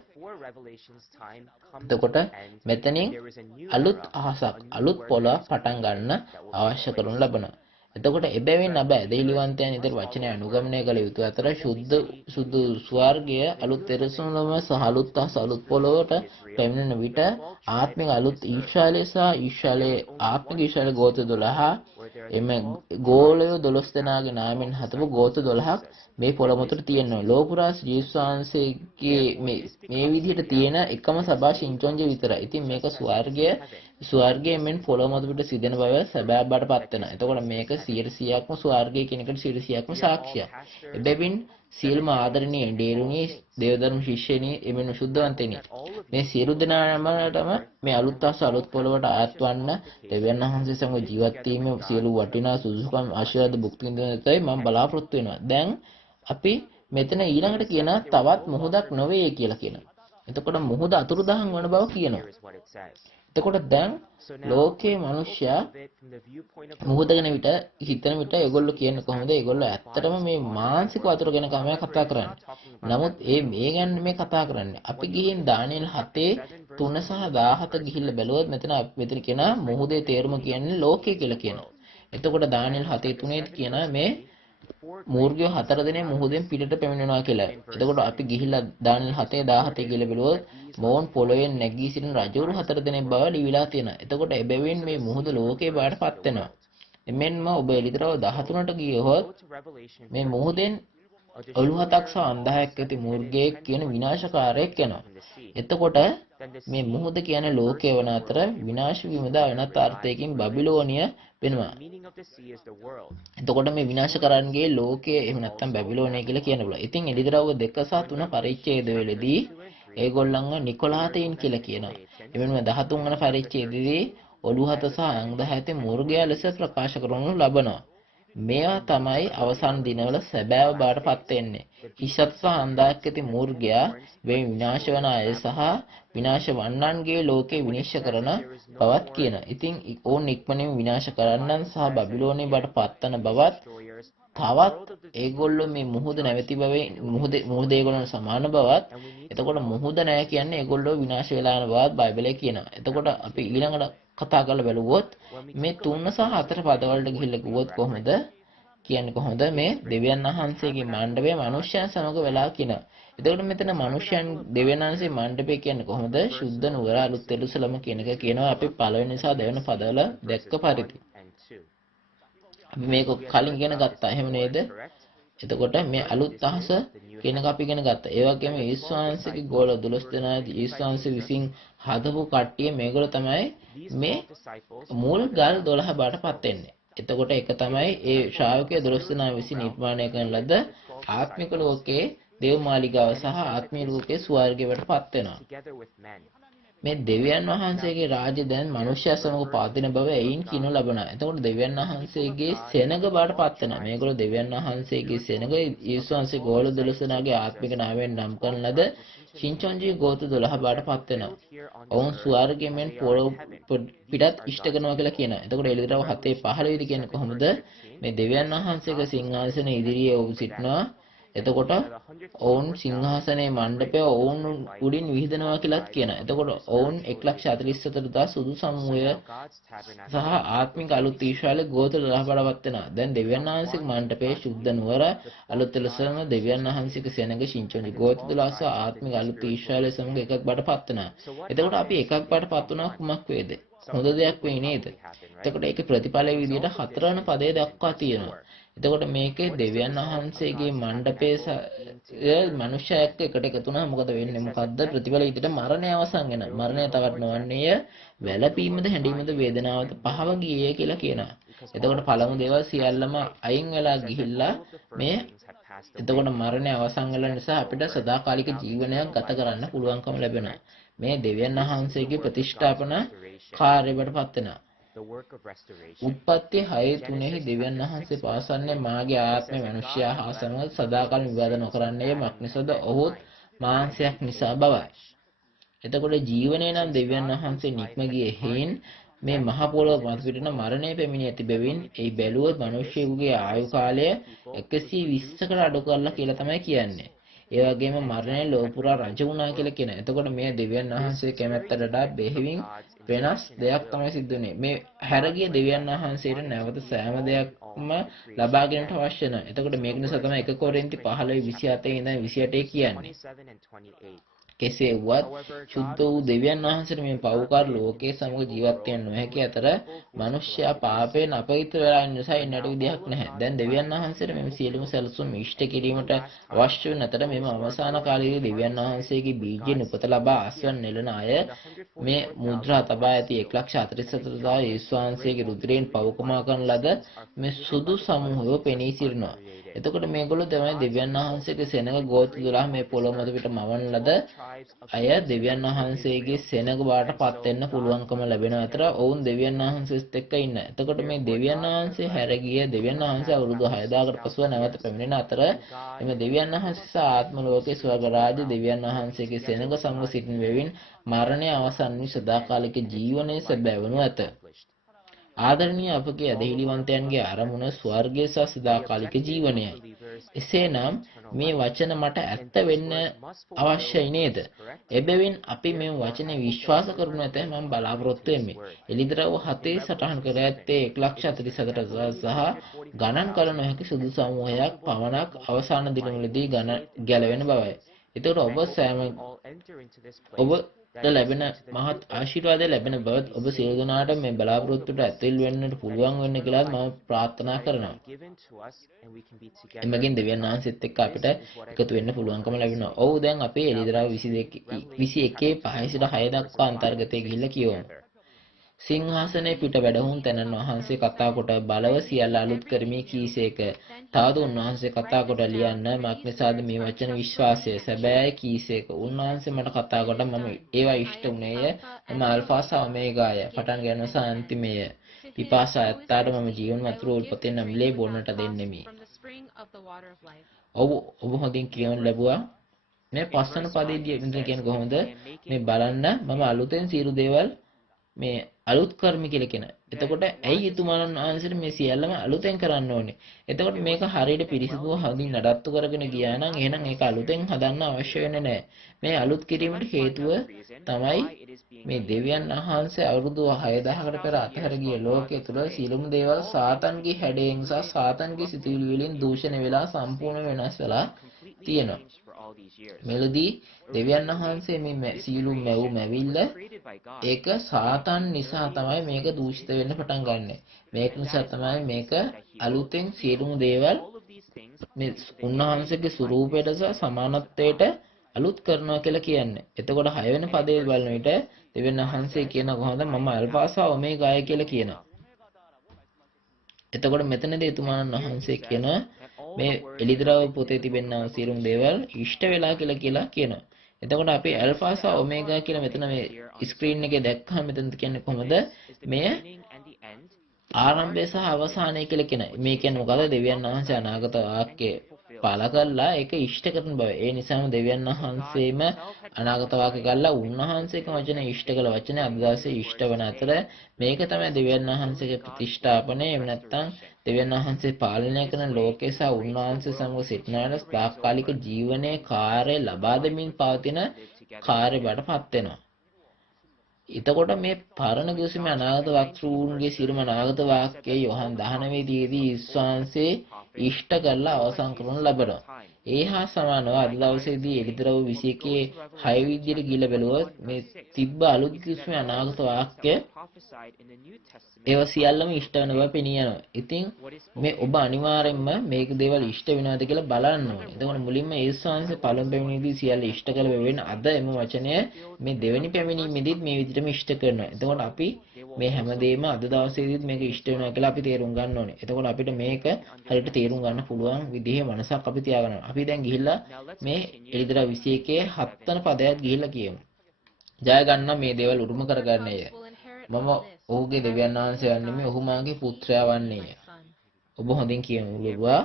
එතකොට මෙතනින් අලුත් අහසක් අලුත් පොළොවක් පටන් ගන්න අවශ්‍ය කරනු ලබනවා. එතකොට එබැවින් අප ඇදහිලිවන්තයන් ඉදිරි වචනය අනුගමනය කළ යුතු අතර සුදු ස්වර්ගය අලුත් එරුසලම සහ අලුත් පොළොවට පැමිණෙන විට ආත්මික අලුත් ඊශ්‍රායලය සහ ආත්මික ඊශ්‍රායල ගෝත්‍ර 12 එම ගෝලය 12 දෙනාගේ නාමයෙන් හදපු ගෝත්‍ර 12ක් මේ පොළොව මතට තියෙනවා. ලෝකුරා යේසුස් වහන්සේගේ මේ විදිහට තියෙන එකම සභා ශින්චොන්ජ විතරයි. ඉතින් මේක ස්වර්ගයේ මෙන් පොළොව මත පිට සිදෙන බව සැබෑ බාටපත් වෙනවා. එතකොට මේක 100%ක්ම ස්වර්ගය කියන එකට 100%ක්ම සාක්ෂියක්. එබැවින් සියලුම ආදරණීය ඩේරුණී දේවධර්ම ශිෂ්‍යයනි එමෙන්න සුද්ධවන්තයනි මේ සියලු දෙනාටම මේ අලුත් පොළොවට ආත් වන්න දෙවියන් වහන්සේ සමග ජීවත් වීමේ සියලු වටිනා සුදුසුකම් ආශිර්වාද භුක්ති විඳින්නයි මම බලාපොරොත්තු වෙනවා. දැන් අපි මෙතන ඊළඟට කියන තවත් මොහොතක් නොවේ කියලා කියනවා. එතකොට මොහොත අතුරුදහන් වන බව කියනවා. එතකොට දැන් ලෝකයේ මිනිස්සයා මොහොත ගැන හිතන විට ඒගොල්ලෝ කියන්නේ කොහොමද? ඒගොල්ලෝ ඇත්තටම මේ මානසික වතුර ගැන තමයි කතා කරන්නේ. නමුත් මේ ගැන මේ කතා කරන්නේ. අපි ගිහින් දානියෙල් 7:3 සහ 17 ගිහිල්ලා බැලුවොත් මෙතන කියන මොහොතේ තේරුම කියන්නේ ලෝකය කියලා කියනවා. එතකොට දානියෙල් 7:3 කියන මේ මූර්ගය 4 දෙනේ මුහුදෙන් පිටට පැමිණෙනවා කියලා. එතකොට අපි ගිහිල්ලා දානියෙල් 7:17 කියලා බලුවොත් මොවුන් පොළොවෙන් නැගී සිටින රජවරු 4 දෙනෙක් බව ලියවිලා තියෙනවා. එතකොට එබැවින් මේ මුහුද ලෝකේ බාටපත් වෙනවා. එමෙන්ම ඔබ එළිදරව් 13ට ගියොත් මේ මුහුදෙන් ඔලු 7ක් සහ අන්ධයෙක් ඇති මූර්ගයෙක් කියන විනාශකාරයෙක් යනවා. එතකොට මේ මුහුද කියන ලෝකය වන අතර විනාශ වීමද වෙනත් අර්ථයකින් බැබිලෝනිය වෙනවා. එතකොට මේ විනාශකරන්ගේ ලෝකය එහෙම නැත්නම් බැබිලෝනිය කියලා කියන්න පුළුවන්. ඉතින් එළිදරව් 2 සහ 3 පරිච්ඡේදවලදී ඒගොල්ලන්ව නිකොලාතයින් කියලා කියනවා. එමෙන්න 13 වන පරිච්ඡේදයේදී ඔලු 7 සහ අන්ධ ඇති මූර්ගයා ලෙස ප්‍රකාශ කරනු ලබනවා. මේවා තමයි අවසාන දිනවල සැබෑව බවට පත් වෙන්නේ. හිසත් සහ අන්දාක් ඇති මූර්ගයා වේ විනාශ වන අය සහ විනාශ වන්නන්ගේ ලෝකේ විනිශ්චය කරන බවත් කියන. ඉතින් ඕන් ඉක්මනින් විනාශ කරන්නන් සහ බබිලෝනේ බවට පත්වන බවත් තවත් ඒගොල්ලෝ මේ මුහුද නැවති බවේ මුහුද ඒගොල්ලන්ට සමාන බවත් එතකොට මුහුද නැහැ කියන්නේ ඒගොල්ලෝ විනාශ වෙලා යන බවත් බයිබලයේ කියනවා. එතකොට අපි ඊළඟට කතා කරලා බලුවොත් මේ 3 සහ 4 පදවලට ගිහිල්ලා කිව්වොත් කොහොමද කියන්නේ කොහොමද මේ දෙවියන් වහන්සේගේ මණ්ඩපය මනුෂ්‍යයන් සමග වෙලා කියනවා. එතකොට මෙතන මනුෂ්‍යයන් දෙවියන් වහන්සේ මණ්ඩපය කියන්නේ කොහොමද? ශුද්ධ නුවර අලුත් එරුසලම කියන එක කියනවා අපි පළවෙනි සහ දෙවෙනි පදවල දැක්ක පරිදි. අපි මේක කලින් ඉගෙන ගත්තා. එහෙම නේද? එතකොට මේ අලුත් අහස කියන එක අපි ඉගෙන ගත්තා. ඒ වගේම ඊස්වාංශිකේ ගෝල 12 දෙනා ඊස්වාංශ විසින් හදපු කට්ටිය මේගොල්ලෝ තමයි මේ මූල ගල් 12 බාටපත් වෙන්නේ. එතකොට ඒක තමයි ඒ ශ්‍රාවකය 12 දෙනා විසින් නිර්මාණය කරන ලද ආත්මික ලෝකයේ දේව මාලිගාව සහ ආත්මීය ලෝකයේ ස්වර්ගයටපත් වෙනවා. මේ දෙවියන් වහන්සේගේ රාජ්‍ය දැන් මනුෂ්‍යයා සමග පවතින බව එයින් කියනු ලබනවා. එතකොට දෙවියන් වහන්සේගේ සෙනග බාටපත් වෙනවා. මේගොල්ලෝ දෙවියන් වහන්සේගේ සෙනග යේසුස් වහන්සේ ගෝල 12 දෙනාගේ ආත්මික නාමයෙන් නම් කරන ලද චින්චොන්ජී ගෝත්‍ර 12 බාටපත් වෙනවා. ඔවුන් ස්වර්ගයෙන් පොළොව පිටත් ඉෂ්ට කරනවා කියලා කියනවා. එතකොට එළිදරව් 7:15 කියන්නේ කොහොමද? මේ දෙවියන් වහන්සේගේ සිංහාසන ඉදිරියේ ඔවුන් සිටනවා. එතකොට ඔවුන් සිංහාසනයේ මණ්ඩපය ඔවුන් උඩින් විහිදෙනවා කියලාත් කියනවා. එතකොට ඔවුන් 1,44,000 සුදු සමූහය සහ ආත්මික අලුත් ඊශ්‍රායලයේ ගෝත්‍ර 10 බඩපත් වෙනවා. දැන් දෙවියන් වහන්සේගේ මණ්ඩපයේ ශුද්ධ නුවර අලුත් එලසම දෙවියන් වහන්සේගේ සෙනඟ ශිංචොනි ගෝත්‍ර 12 සහ ආත්මික අලුත් ඊශ්‍රායලය සමග එකක් බඩපත් වෙනවා. එතකොට අපි එකක් බඩපත් වුණා කුමක් වේද? හොඳ දෙයක් වෙයි නේද? එතකොට ඒකේ ප්‍රතිඵලයේ විදිහට 4 වෙනි පදයේ දක්වා තියෙනවා. එතකොට මේකේ දෙවියන් වහන්සේගේ මණ්ඩපයේ මනුෂ්‍යය එක්ක එකට එකතු වුණා මොකද වෙන්නේ? මොකද්ද ප්‍රතිඵලය? ඊට මරණය අවසන් වෙනවා. මරණය තවත් නොවන්නේය වැළපීමද හැඬීමද වේදනාවද පහව ගියේ කියලා කියනවා. එතකොට පළමු දේවල් සියල්ලම අයින් වෙලා ගිහිල්ලා මේ එතකොට මරණය අවසන් වෙන නිසා අපිට සදාකාලික ජීවනයක් ගත කරන්න පුළුවන්කම ලැබෙනවා. මේ දෙවියන් වහන්සේගේ ප්‍රතිෂ්ඨාපන කාර්යයටපත් වෙනවා. උත්පත්ති 6:3 දෙවියන් වහන්සේ පාසන්නේ මාගේ ආත්මය මිනිසයා හා සමග සදාකාල විවාද නොකරන්නේ මක් නිසාද? ඔහු මාංශයක් නිසා බවයි. එතකොට ජීවනයේ නම් දෙවියන් වහන්සේ නික්ම ගියේ හේන් මේ මහ පොළොව මත පිටින මරණය පැමිණි ඇති බැවින් ඒ බැලුවොත් මිනිසෙකුගේ ආයු කාලය 120කට අඩු කරලා කියලා තමයි කියන්නේ. ඒ වගේම මරණය ලෝපුරා රජ වුණා කියලා කියනවා. එතකොට මේ දෙවියන් වහන්සේ කැමැත්තට වඩා බෙහෙවින් වෙනස් දෙයක් තමයි සිද්ධ වෙන්නේ. මේ හැරගිය දෙවියන් වහන්සේට නැවත සෑම දෙයක්ම ලබා ගැනීමට අවශ්‍ය නැහැ. එතකොට මේක නිසා තමයි 1 කොරින්ති 15:27 ඉඳන් 28 කියන්නේ. කෙසේ වුවත් සුද්ධ වූ දෙවියන් වහන්සේට මේ පව්කාර ලෝකයේ සමග ජීවත් වෙන්න නොහැකි අතර මිනිස්යා පාපයෙන් අපවිත්‍ර වෙලා ඉන්න නිසා ඉන්නට විදිහක් නැහැ. දැන් දෙවියන් වහන්සේට මේ සියලුම සැලසුම් ඉෂ්ට කිරීමට අවශ්‍ය වෙන අතර මෙම අවසාන කාලයේදී දෙවියන් වහන්සේගේ බීජයෙන් උපත ලබා ආස්වන් නෙළන අය මේ මුද්‍රා තබා ඇති 1,44,000 යේසුස් වහන්සේගේ රුධිරයෙන් පවකමා කරන ලද මේ සුදු සමූහය පෙනී සිටිනවා. එතකොට මේගොල්ලෝ තමයි දෙවියන් වහන්සේගේ සෙනඟ ගෝත්‍ර 12 මේ පොළොව මත පිට මවන ලද අය දෙවියන් වහන්සේගේ සෙනඟ බාටපත් වෙන්න පුළුවන්කම ලැබෙන අතර ඔවුන් දෙවියන් වහන්සේත් එක්ක ඉන්න. එතකොට මේ දෙවියන් වහන්සේ හැරගිය දෙවියන් වහන්සේ අවුරුදු 6000කට පසුව නැවත පැමිණෙන අතර එමේ දෙවියන් වහන්සේ ආත්ම ලෝකයේ ස්වර්ග රාජ්‍ය දෙවියන් වහන්සේගේ සෙනඟ සමග සිටින වෙවින් මරණය අවසන් වී සදාකාලික ජීවනයේ සැබෑවනු ඇත. ආදරණීය අපගේ අධිහිලිවන්තයන්ගේ ආරමුණ ස්වර්ගයේ සහ සදාකාලික ජීවනයයි. එසේනම් මේ වචන මට ඇත්ත වෙන්න අවශ්‍යයි නේද? එබැවින් අපි මේ වචනේ විශ්වාස කරනු ඇත මම බලාපොරොත්තු වෙමි. එළිදරව් 7 සටහන් කර ඇත්තේ 1,44,000 සහ ගණන් කළ නොහැකි සුදු සමූහයක් පවණක් අවසාන දිනවලදී ගැලවෙන බවයි. ඒතකොට ඔබ සෑම ඔබට ලැබෙන මහත් ආශිර්වාදය ලැබෙන බවත් ඔබ සියලු දෙනාට මේ බලාපොරොත්තුට ඇතුල් වෙන්නට පුළුවන් වෙන්න කියලා මම ප්‍රාර්ථනා කරනවා. එමගින් දෙවියන් වහන්සේත් එක්ක අපිට එකතු වෙන්න පුළුවන්කම ලැබෙනවා. ඔව් දැන් අපේ එළිදරව් 21 5 සිට 6 දක්වා අන්තර්ගතයේ ගිහිල්ලා කියවමු. සිංහාසනයේ පිට වැඩහුන් තැනන් වහන්සේ කතා කොට බලව සියල්ල අලුත් කරමි කීසේක. තවද උන්වහන්සේ කතා කොට ලියන්න මක්නිසාද මේ වචන විශ්වාසය සැබෑයි කීසේක. උන්වහන්සේ මට කතා කොට මම ඒවා ඉෂ්ට උනේය. මම අල්ෆා සහ ඔමේගාය. පටන් ගන්න සහ අන්තිමය. පිපාසා ඇත්තාට මම ජීවන වතුර උල්පතෙන් නැමිලේ බොන්නට දෙන්නෙමි. ඔබ හොඳින් කියවන ලැබුවා. මේ පස්වන පදයේදී කියන්නේ කොහොමද? මේ බලන්න මම අලුතෙන් සියලු දේවල් මේ අලුත් කර්ම කියලා කියන. එතකොට ඇයි ඊතුමාණන් වහන්සේට මේ සියල්ලම අලුතෙන් කරන්න ඕනේ? එතකොට මේක හරියට පිරිසිදුව හදින් නඩත්තු කරගෙන ගියා නම් එහෙනම් ඒක අලුතෙන් හදන්න අවශ්‍ය වෙන්නේ නැහැ. මේ අලුත් කිරීමට හේතුව තමයි මේ දෙවියන් වහන්සේ අවුරුදු 6000කට පෙර අතහැර ගිය ලෝකයේ තුල සියලුම දේවල් සාතන්ගේ හැඩයෙන් සහ සාතන්ගේ සිතුවිලි වලින් දූෂණය වෙලා සම්පූර්ණ වෙනස් වෙලා තියෙනවා. මෙලදී දෙවියන් වහන්සේ මේ සියලු මැවිල්ල ඒක සාතන් නිසා තමයි මේක දූෂිත වෙන්න පටන් ගන්නෙ. මේක නිසා තමයි මේක අලුතෙන් සියලුම දේවල් මේ උන්වහන්සේගේ ස්වරූපයට සහ සමානත්වයට අලුත් කරනවා කියලා කියන්නේ. එතකොට 6 වෙනි පදයේ බලන විට දෙවියන් වහන්සේ කියන කොහොමද මම අල්ෆා සහ ඔමේගාය කියලා කියනවා. එතකොට මෙතනදී එතුමාණන් වහන්සේ කියන මේ එළිදරව් පොතේ තිබෙනා සියලුම දේවල් ඉෂ්ට වෙලා කියලා කියනවා. එතකොට අපි ඇල්ෆා සහ ඔමේගා කියලා මෙතන මේ ස්ක්‍රීන් එකේ දැක්කම මෙතන කියන්නේ කොහොමද? මේ ආරම්භය සහ අවසානය කියලා කියන. මේ කියන්නේ මොකද? දෙවියන් වහන්සේ අනාගත වාක්‍ය පාල කළා ඒක ඉෂ්ට කරන බව. ඒ නිසාම දෙවියන් වහන්සේම අනාගත වාක්‍ය කළා උන්වහන්සේක වචන ඉෂ්ට කළ වචනේ අද දවසේ ඉෂ්ට වන අතර මේක තමයි දෙවියන් වහන්සේගේ ප්‍රතිෂ්ඨාපනය. එහෙම නැත්නම් දෙවියන් වහන්සේ පාලනය කරන ලෝකේ සහ උන්වහන්සේ සමග සිටිනාට තාක්කාලික ජීවනයේ කාර්ය ලබා දෙමින් පවතින කාර්ය බඩපත් වෙනවා. එතකොට මේ පරණ ගිවිසුමේ අනාගත වක්තෘන්ගේ සිරුම අනාගත වාක්‍යය යොහන් 19 දී විශ්වාසයේ ඉෂ්ට කරලා අවසන් කරනු ලබනවා. ඒ හා සමානව අද දවසේදී එළිදරව් 21 6 විදියට ගිල බැලුවොත් මේ තිබ්බ අලුත් ගිවිසුමේ අනාගත වාක්‍ය ඒව සියල්ලම ඉෂ්ට වෙන බව පෙනී යනවා. ඉතින් මේ ඔබ අනිවාර්යෙන්ම මේක දේවල් ඉෂ්ට වෙනවද කියලා බලන්න ඕනේ. එතකොට මුලින්ම ඒස්වාංශේ පළමු පැමිණීමේදී සියල්ල ඉෂ්ට කළ වෙන අද එම වචනය මේ දෙවෙනි පැමිණීමේදීත් මේ විදිහටම ඉෂ්ට කරනවා. එතකොට අපි මේ හැමදේම අද දවසේදීත් මේක ඉෂ්ට වෙනවා කියලා අපි තේරුම් ගන්න ඕනේ. එතකොට අපිට මේක හරියට තේරුම් ගන්න පුළුවන් විදිහේ මනසක් අපි තියාගන්න. අපි දැන් ගිහිල්ලා මේ එළිදරව් 21 7 වෙනි පදයට ගිහිල්ලා කියමු. ජය ගන්න මේ දේවල් උරුම කරගන්නේය. මම ඔහුගේ දෙවියන් වහන්සේ වන්නේ ඔහු මාගේ පුත්‍රයා වන්නේය. ඔබ හොඳින් කියමු ලුවා.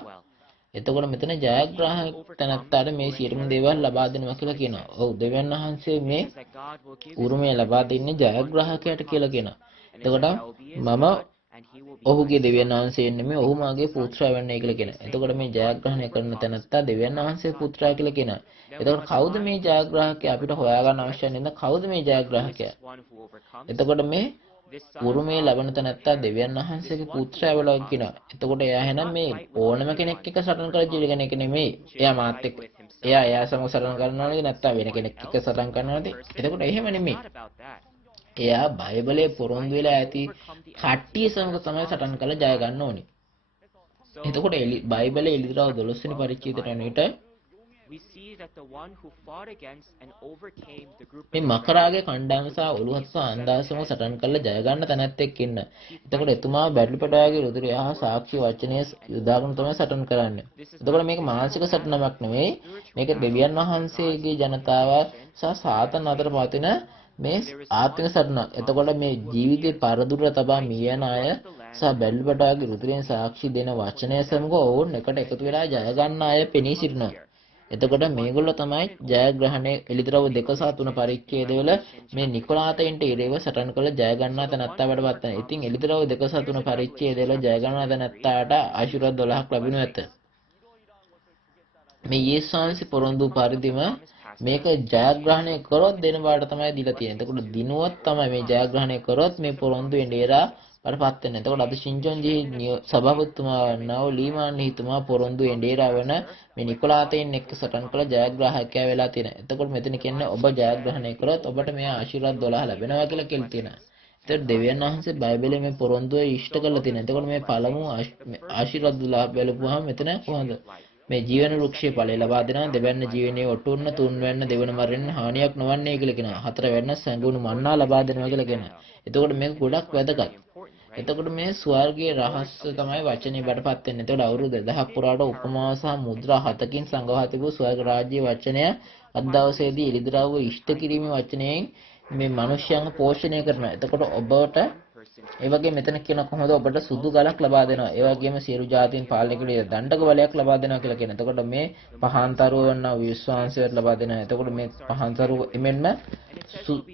එතකොට මෙතන ජයග්‍රාහක තැනත්තාට මේ සියලුම දේවල් ලබා දෙනවා කියලා කියනවා. ඔව් දෙවියන් වහන්සේ මේ උරුමය ලබා දෙන්නේ ජයග්‍රාහකයාට කියලා කියනවා. එතකොට මම ඔහුගේ දෙවියන් වහන්සේ නෙමෙයි ඔහු මාගේ පුත්‍රයා වෙන්නේ කියලා කියනවා. එතකොට මේ ජයග්‍රහණය කරන තැනත්තා දෙවියන් වහන්සේ පුත්‍රයා කියලා කියනවා. එතකොට කවුද මේ ජයග්‍රාහකයා අපිට හොයාගන්න අවශ්‍ය නැහැ. කවුද මේ ජයග්‍රාහකයා? එතකොට මේ උරුමේ ලබන තැනත්තා දෙවියන් වහන්සේගේ පුත්‍රයා වෙලා කියනවා. එතකොට එයා එහෙනම් මේ ඕනම කෙනෙක් එක්ක සටන් කර ජීවිත කෙනෙක් නෙමෙයි. එයා මාත් එක්ක. එයා සමග සටන් කරනවද නැත්නම් වෙන කෙනෙක් එක්ක සටන් කරනවද? එතකොට එහෙම නෙමෙයි. එයා බයිබලයේ පොරොන්දු වෙලා ඇති කට්ටිය සමග තමයි සටන් කරලා ජය ගන්න ඕනේ. එතකොට බයිබලයේ එළිදරව් 12 වෙනි පරිච්ඡේදයට අනුව මේ මකරාගේ කණ්ඩායම සහ ඔලුහත් සහ අන්දාසම සටන් කරලා ජය ගන්න තැනැත්තෙක් ඉන්න. එතකොට එතුමා බැටළුපඩාගේ රුධිරය හා සාක්ෂි වචනය යොදාගෙන තමයි සටන් කරන්නේ. එතකොට මේක මානසික සටනක් නෙවෙයි. මේක දෙවියන් වහන්සේගේ ජනතාව සහ සාතන් අතර පවතින මේ ආත්මික සටනක්. එතකොට මේ ජීවිතේ පරදුර තබා මියන අය සහ බැටළුපඩාගේ රුධිරයෙන් සාක්ෂි දෙන වචනය සමග ඕන් එකට එකතු වෙලා ජය ගන්න අය පෙනී සිටිනවා. එතකොට මේගොල්ලෝ තමයි ජයග්‍රහණය එළිදරව් 2 සහ 3 පරිච්ඡේදවල මේ නිකොලාතයින්ට ඉරේව සටන් කළ ජය ගන්නා තැනත්තා වඩපත් වෙනවා. ඉතින් එළිදරව් 2 සහ 3 පරිච්ඡේදවල ජය ගන්නා තැනත්තාට ආශිර්වාද 12ක් ලැබෙනු ඇත. මේ යේසුස් පොරොන්දු පරිදිම මේක ජයග්‍රහණය කරොත් දෙන බාට තමයි දීලා තියෙන්නේ. එතකොට දිනුවත් තමයි මේ ජයග්‍රහණය කරොත් මේ පොරොන්දු එඬේරා වඩපත් වෙනවා. එතකොට අද සින්චොන්ජි සභාපතිතුමා වන්නා වූ ලීමාන් හිතුමා පොරොන්දු එඬේරා වෙන මේ නිකොලාතයින් එක්ක සටන් කළ ජයග්‍රාහකයා වෙලා තියෙනවා. එතකොට මෙතන කියන්නේ ඔබ ජයග්‍රහණය කරොත් ඔබට මේ ආශිර්වාද 12 ලැබෙනවා කියලා කියලා තියෙනවා. ඒතර දෙවියන් වහන්සේ බයිබලයේ මේ පොරොන්දුව ඉෂ්ට කරලා තියෙනවා. එතකොට මේ පළමු ආශිර්වාද 12 බැලුවාම මෙතන කොහොමද? මේ ජීවන වෘක්ෂයේ ඵලය ලබා දෙනවා. දෙවැන්න ජීවනයේ ඔටුන්න, තුන්වැන්න දෙවන මරණ හානියක් නොවන්නේ කියලා කියනවා. හතරවැන්න සංගුණ මන්නා ලබා දෙනවා කියලා කියනවා. එතකොට මේක ගොඩක් වැදගත්. එතකොට මේ ස්වර්ගයේ රහස්‍ය තමයි වචනේ බඩපත් වෙන්නේ. එතකොට අවුරුදු 2000ක් පුරාට උපමා සහ මුද්‍රා 7කින් සංග්‍රහ තිබූ ස්වර්ග රාජ්‍යයේ වචනය අද දවසේදී එළිදරව්ව ඉෂ්ට කිරීමේ වචනයෙන් මේ මිනිස්යන්ව පෝෂණය කරනවා. එතකොට ඔබට ඒ වගේ මෙතන කියන කොහොමද ඔබට සුදු ගලක් ලබා දෙනවා. ඒ වගේම සියලු ජාතීන් පාලනය කළ දණ්ඩක බලයක් ලබා දෙනවා කියලා කියන. එතකොට මේ පහන්තරුව වන විශ්වාසයට ලබා දෙනවා. එතකොට මේ පහන්තරුව එමෙන්ම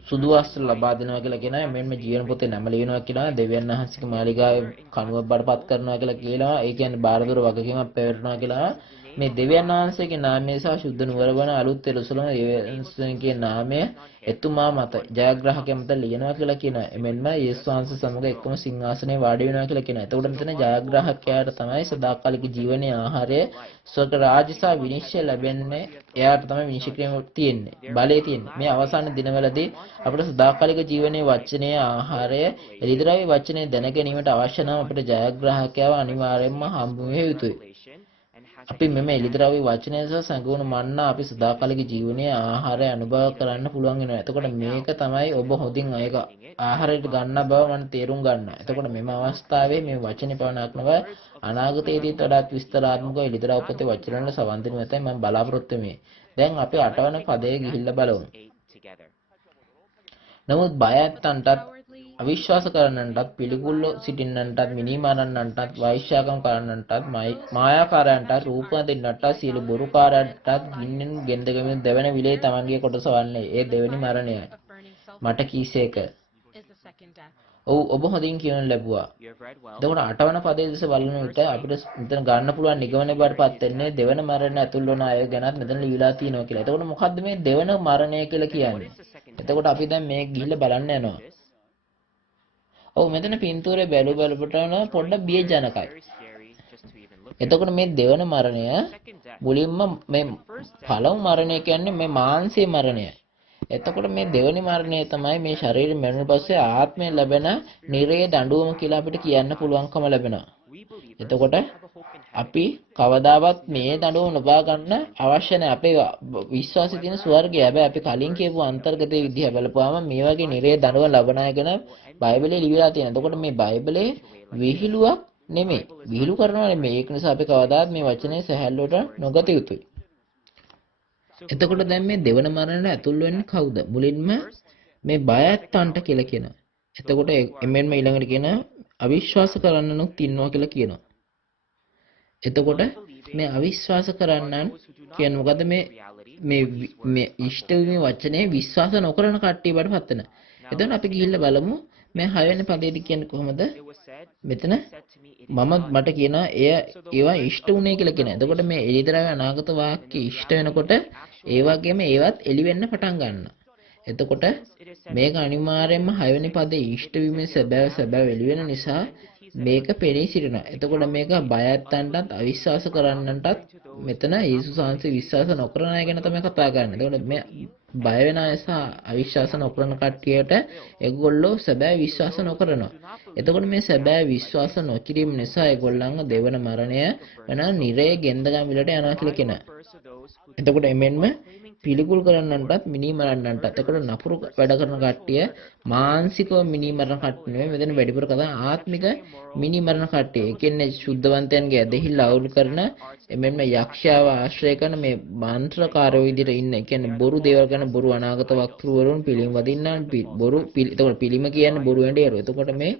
සුදු වස්ත්‍ර ලබා දෙනවා කියලා කියනවා. එමෙන්ම ජීවන පොතේ නැම ලියනවා කියනවා. දෙවියන් වහන්සේගේ මාලිගාවේ කණුවක් බඩපත් කරනවා කියලා කියනවා. ඒ කියන්නේ බාරදොර වගකීමක් පැවැත්වනවා කියලා. මේ දෙවියන් වහන්සේගේ නාමය සහ ශුද්ධ නුවර වන අලුත් එරුසලම යේසුස්ගේ නාමය එතුමා මත ජයග්‍රාහකයා මත ලියනවා කියලා කියනවා. එමෙන්ම යේසුස් වහන්සේ සමග එක්කම සිංහාසනේ වාඩි වෙනවා කියලා කියනවා. එතකොට මෙතන ජයග්‍රාහකයාට තමයි සදාකාලික ජීවනයේ ආහාරය ස්වර්ග රාජ්‍ය සහ විනිශ්චය ලැබෙන්නේ. එයාට තමයි විනිශ්චය කිරීම තියෙන්නේ. බලය තියෙන්නේ. මේ අවසාන දිනවලදී අපිට සදාකාලික ජීවනයේ වචනයේ ආහාරය එළිදරව්‍ය වචනේ දැන ගැනීමට අවශ්‍ය නම් අපිට ජයග්‍රාහකයාව අනිවාර්යයෙන්ම හම්බ වෙ යුතුයි. අපි මෙම එළිදරව්‍ය වචනය සහ සංගුණ මන්නා අපි සදාකාලික ජීවනයේ ආහාරය අනුභව කරන්න පුළුවන් වෙනවා. එතකොට මේක තමයි ඔබ හොඳින් ඒක ආහාරයට ගන්න බව මම තේරුම් ගන්නවා. එතකොට මෙම අවස්ථාවේ මේ වචනේ පවණක් නොව අනාගතයේදීත් වඩාත් විස්තරාත්මකව එළිදරව් පොතේ වචන වල සවන් දෙනු ඇතයි මම බලාපොරොත්තු වෙමි. දැන් අපි 8 වන පදයේ ගිහිල්ලා බලමු. නමුත් බය ඇත්තන්ටත් අවිශ්වාස කරන්නන්ටත් පිළිකුල්ව සිටින්නන්ටත් මිනිමරන්නන්ටත් වෛශ්‍යාකම් කරන්නන්ටත් මායාකාරයන්ටත් රූප දෙන්නටත් සියලු බොරුකාරයන්ටත් ගින්නෙන් ගෙන්දගමින් දෙවන විලේ තමන්ගේ කොටස වන්නේ ඒ දෙවෙනි මරණයයි. මට කීසේක. ඔව් ඔබ හොඳින් කියන්න ලැබුවා. එතකොට 8 වන පදයේ දෙස බලන විට අපිට මෙතන ගන්න පුළුවන් නිගමනයේ බාටපත් වෙන්නේ දෙවන මරණය ඇතුල් වන අය ගැනත් මෙතන ලියලා තියෙනවා කියලා. එතකොට මොකද්ද මේ දෙවන මරණය කියලා කියන්නේ? එතකොට අපි දැන් මේක ගිහිල්ලා බලන්න යනවා. ඔව් මෙතන පින්තූරේ බලපටන පොඩ්ඩක් බියජනකයි. එතකොට මේ දෙවන මරණය මුලින්ම මේ පළමු මරණය කියන්නේ මේ මාංශයේ මරණය. එතකොට මේ දෙවෙනි මරණය තමයි මේ ශරීරය මැරුණ පස්සේ ආත්මය ලැබෙන නිරේ දඬුවම කියලා අපිට කියන්න පුළුවන්කම ලැබෙනවා. එතකොට අපි කවදාවත් මේ දඬුවම ලබා ගන්න අවශ්‍ය නැහැ. අපේ විශ්වාසය තියෙන ස්වර්ගය. හැබැයි අපි කලින් කියපු අන්තර්ගතයේ විදිහ බලපුවාම මේ වගේ නිරේ දඬුවම ලබන අය ගැන බයිබලයේ ලියලා තියෙනවා. එතකොට මේ බයිබලයේ විහිළුවක් නෙමෙයි. විහිළු කරනවා නෙමෙයි. ඒක නිසා අපි කවදාවත් මේ වචනේ සැහැල්ලුවට නොගත යුතුයි. එතකොට දැන් මේ දෙවන මරණයට ඇතුල් වෙන්නේ කවුද? මුලින්ම මේ බයත්තන්ට කියලා කියනවා. එතකොට එමෙන්ම ඊළඟට කියන අවිශ්වාස කරන්නනුත් ඉන්නවා කියලා කියනවා. එතකොට මේ අවිශ්වාස කරන්නන් කියන්නේ මොකද්ද? මේ ඉෂ්ට වීමේ වචනේ විශ්වාස නොකරන කට්ටිය බඩපත් වෙන. එතකොට අපි ගිහිල්ලා බලමු මේ 6 වෙනි පදේදී කියන්නේ කොහොමද? මෙතන මට කියනවා ඒවා ඉෂ්ට උනේ කියලා කියනවා. එතකොට මේ එළිදරව්‍ය අනාගත වාක්‍ය ඉෂ්ට වෙනකොට ඒ වගේම ඒවත් එළි වෙන්න පටන් ගන්නවා. එතකොට මේක අනිවාර්යයෙන්ම 6 වෙනි පදේ ඉෂ්ට වීමේ සැබෑ එළි වෙන නිසා මේක පෙනී සිටිනවා. එතකොට මේක බයත්තන්ටත් අවිශ්වාස කරන්නන්ටත් මෙතන යේසුස් වහන්සේ විශ්වාස නොකරන අය ගැන තමයි කතා කරන්නේ. එතකොට මේ බය වෙන අය සහ අවිශ්වාස නොකරන කට්ටියට ඒගොල්ලෝ සැබෑ විශ්වාස නොකරනවා. එතකොට මේ සැබෑ විශ්වාස නොකිරීම නිසා ඒගොල්ලන්ව දෙවන මරණය වෙන නිරය ගෙන්දගම් විලට යනවා කියලා කියනවා. එතකොට එමෙන්ම පිළිකුල් කරන්නන්ටත් මිනිමරන්නන්ටත් එතකොට නපුරු වැඩ කරන කට්ටිය මානසිකව මිනිමරන කට්ටිය නෙවෙයි මෙතන වැඩිපුර කතා ආත්මික මිනිමරන කට්ටිය. ඒ කියන්නේ සුද්ධවන්තයන්ගේ ඇදහිල්ල අවුල් කරන එමෙන්ම යක්ෂයාව ආශ්‍රය කරන මේ මන්ත්‍රකාරයෝ විදිහට ඉන්න. ඒ කියන්නේ බොරු දේවල් කරන බොරු අනාගත වක්තෘවරුන් පිළිම වදින්නන් බොරු එතකොට පිළිම කියන්නේ බොරු ඇඬේරු. එතකොට මේ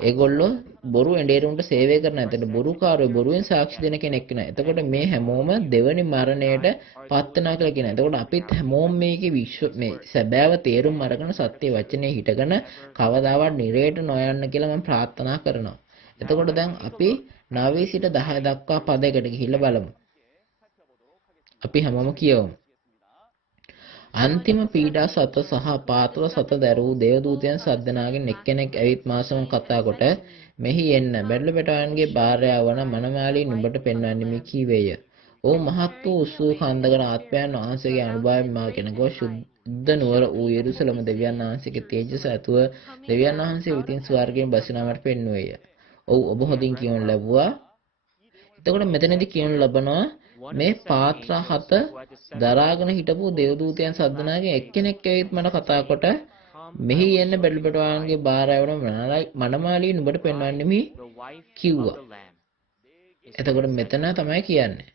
ඒගොල්ලෝ බොරු ඇඬේරුන්ට සේවය කරන. එතකොට බොරුකාරයෝ බොරුවෙන් සාක්ෂි දෙන කෙනෙක් නෑ. එතකොට මේ හැමෝම දෙවනි මරණයට පත් වෙනවා කියලා කියනවා. එතකොට අපිත් හැමෝම මේකේ මේ සැබෑව තේරුම් අරගෙන සත්‍ය වචනේ හිටගෙන කවදාවත් නිරේට නොයන්න කියලා මම ප්‍රාර්ථනා කරනවා. එතකොට දැන් අපි 9 සිට 10 දක්වා පදයකට ගිහිල්ලා බලමු. අපි හැමෝම කියවමු. අන්තිම පීඩා සත සහ පාතල සත දරූ දේවදූතයන් සද්දනාගෙන් එක්කෙනෙක් ඇවිත් මාසම කතා කොට මෙහි එන්න බැඩල බෙටවන්ගේ භාර්යාව වන මනමාලී නුඹට පෙන්වන්නේ මේ කීවේය. "ඕ මහත් වූ උසූ කන්දකන ආත්මයන් වහන්සේගේ අනුභවයෙන් මා කෙනගෝ ශුද්ධ නුවර වූ යෙරුසලම දෙවියන් වහන්සේගේ තේජස ඇතුව දෙවියන් වහන්සේ විතින් ස්වර්ගයෙන් බසිනාමට පෙන්වුවේය." ඔව් ඔබ හොඳින් කියවන ලැබුවා. එතකොට මෙතනදී කියවන ලබනවා මේ පාත්‍ර හත දරාගෙන හිටපු දේවදූතයන් සද්දනාගේ එක්කෙනෙක් ඇවිත් මට කතා කොට මෙහි එන්න බැල්පටවාන්ගේ බාර ඇවන මනමාලී නුඹට පෙන්වන්නේ මි කිව්වා. එතකොට මෙතන තමයි කියන්නේ.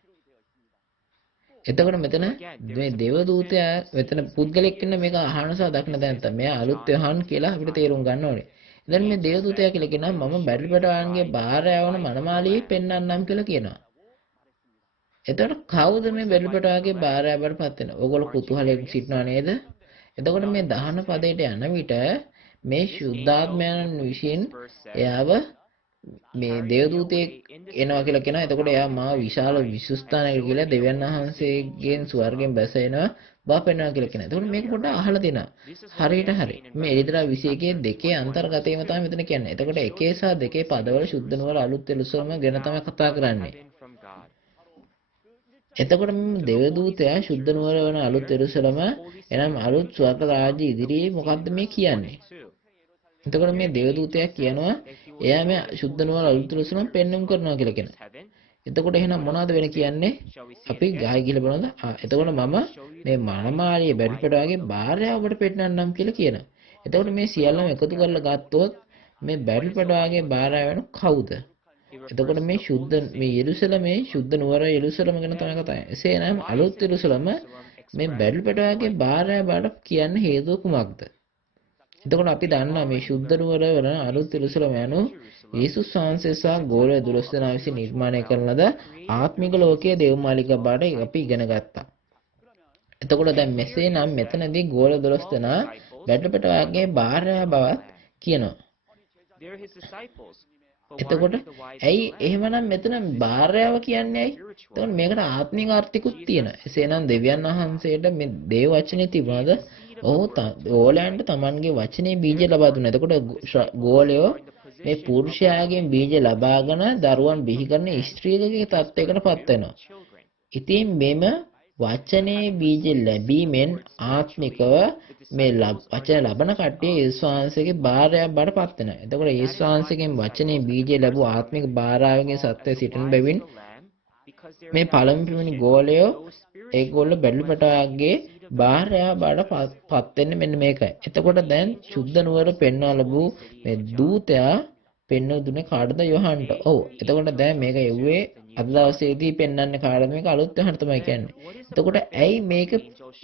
එතකොට මෙතන මේ දේවදූතයා මෙතන පුද්ගලෙක් ඉන්න මේක අහන නිසා දක්න දැන් තමයි මෙයා අලුත් යහන් කියලා අපිට තේරුම් ගන්න ඕනේ. දැන් මේ දේවදූතයා කියලා කියනවා මම බැල්පටවාන්ගේ බාර ඇවන මනමාලී පෙන්වන්නම් කියලා කියනවා. එතකොට කවුද මේ බැල්පටවාගේ බාර ඇවරපත් වෙන? ඕගොල්ලෝ කුතුහලයෙන් සිටනවා නේද? එතකොට මේ දහන පදයට යන විට මේ ශුද්ධාත්මයන් විසින් එයාව මේ දේවදූතයෙක් එනවා කියලා කියනවා. එතකොට එයා මා විශාල විසුස්ථානයකට කියලා දෙවියන් වහන්සේගෙන් ස්වර්ගයෙන් බැස එනවා බාපෙනවා කියලා කියනවා. එතකොට මේක පොඩ්ඩක් අහලා දෙනවා. හරියට හරි. මේ එළිදරා 21 දෙකේ අන්තර්ගතයම තමයි මෙතන කියන්නේ. එතකොට එකේ සහ දෙකේ පදවල සුද්ධ නුවර අලුත් එලුසම ගැන තමයි කතා කරන්නේ. එතකොට මේ දේවදූතයා සුද්ධ නුවර වන අලුත් එරුසලම එනම් අලුත් ස්වර්ග රාජ්‍ය ඉදිරියේ මොකද්ද මේ කියන්නේ? එතකොට මේ දේවදූතයා කියනවා එයා මේ සුද්ධ නුවර අලුත් එරුසලම පෙන්වන්න කරනවා කියලා කියනවා. එතකොට එහෙනම් මොනවද වෙන කියන්නේ? අපි ගහයි කියලා බලනද? එතකොට මම මේ මනමාලිය බැල්පටවාගේ භාර්යාව ඔබට පෙන්නන්නම් කියලා කියනවා. එතකොට මේ සියල්ලම එකතු කරලා ගත්තොත් මේ බැල්පටවාගේ භාර්යාව වෙන කවුද? එතකොට මේ සුද්ධ මේ යෙරුසලමේ සුද්ධ නුවර යෙරුසලම ගැන තමයි කතා කරන්නේ. එසේනම් අලුත් යෙරුසලම මේ බැල්පටවාගේ භාර්යාව බවට කියන්න හේතුව කුමක්ද? එතකොට අපි දන්නවා මේ සුද්ධ නුවර වන අලුත් යෙරුසලම යනු යේසුස් වහන්සේ සහ ගෝලය 12 දෙනා විසින් නිර්මාණය කරන ලද ආත්මික ලෝකයේ දේවමාලිකා බවට අපි ඉගෙන ගත්තා. එතකොට දැන් මෙසේ නම් මෙතනදී ගෝල 12 දෙනා බැල්පටවාගේ භාර්යාව බවත් කියනවා. එතකොට ඇයි එහෙමනම් මෙතන භාර්යාව කියන්නේ ඇයි? එතකොට මේකට ආත්මික අර්ථිකුත් තියෙනවා. එසේනම් දෙවියන් වහන්සේට මේ දේව වචනේ තිබුණාද? ඔහු ගෝලයන්ට Tamanගේ වචනේ බීජ ලබා දුන්නා. එතකොට ගෝලයෝ මේ පුරුෂයාගෙන් බීජ ලබාගෙන දරුවන් බිහි කරන ස්ත්‍රීකගේ තත්ත්වයකටපත් වෙනවා. ඉතින් මෙම වචනේ බීජ ලැබීමෙන් ආත්මිකව මේ වචන ලබන කට්ටිය යේසුස් වහන්සේගේ භාර්යාව බඩපත් වෙනවා. එතකොට යේසුස් වහන්සේගෙන් වචනේ බීජය ලැබුව ආත්මික භාර්යාවගේ සත්‍ය සිටින බැවින් මේ පළමුවෙනි ගෝලයෝ ඒගොල්ලෝ බැල්පටාගේ භාර්යාව බඩපත් වෙන්නේ මෙන්න මේකයි. එතකොට දැන් සුද්ධ නුවර පෙන්වා ලැබූ මේ දූතයා පෙන්ව දුන්නේ කාටද? යොහන්ට. ඔව්. එතකොට දැන් මේක යුවේ අද දවසේදී පෙන්වන්නේ කාටද? මේක අලුත් යොහන් තමයි කියන්නේ. එතකොට ඇයි මේක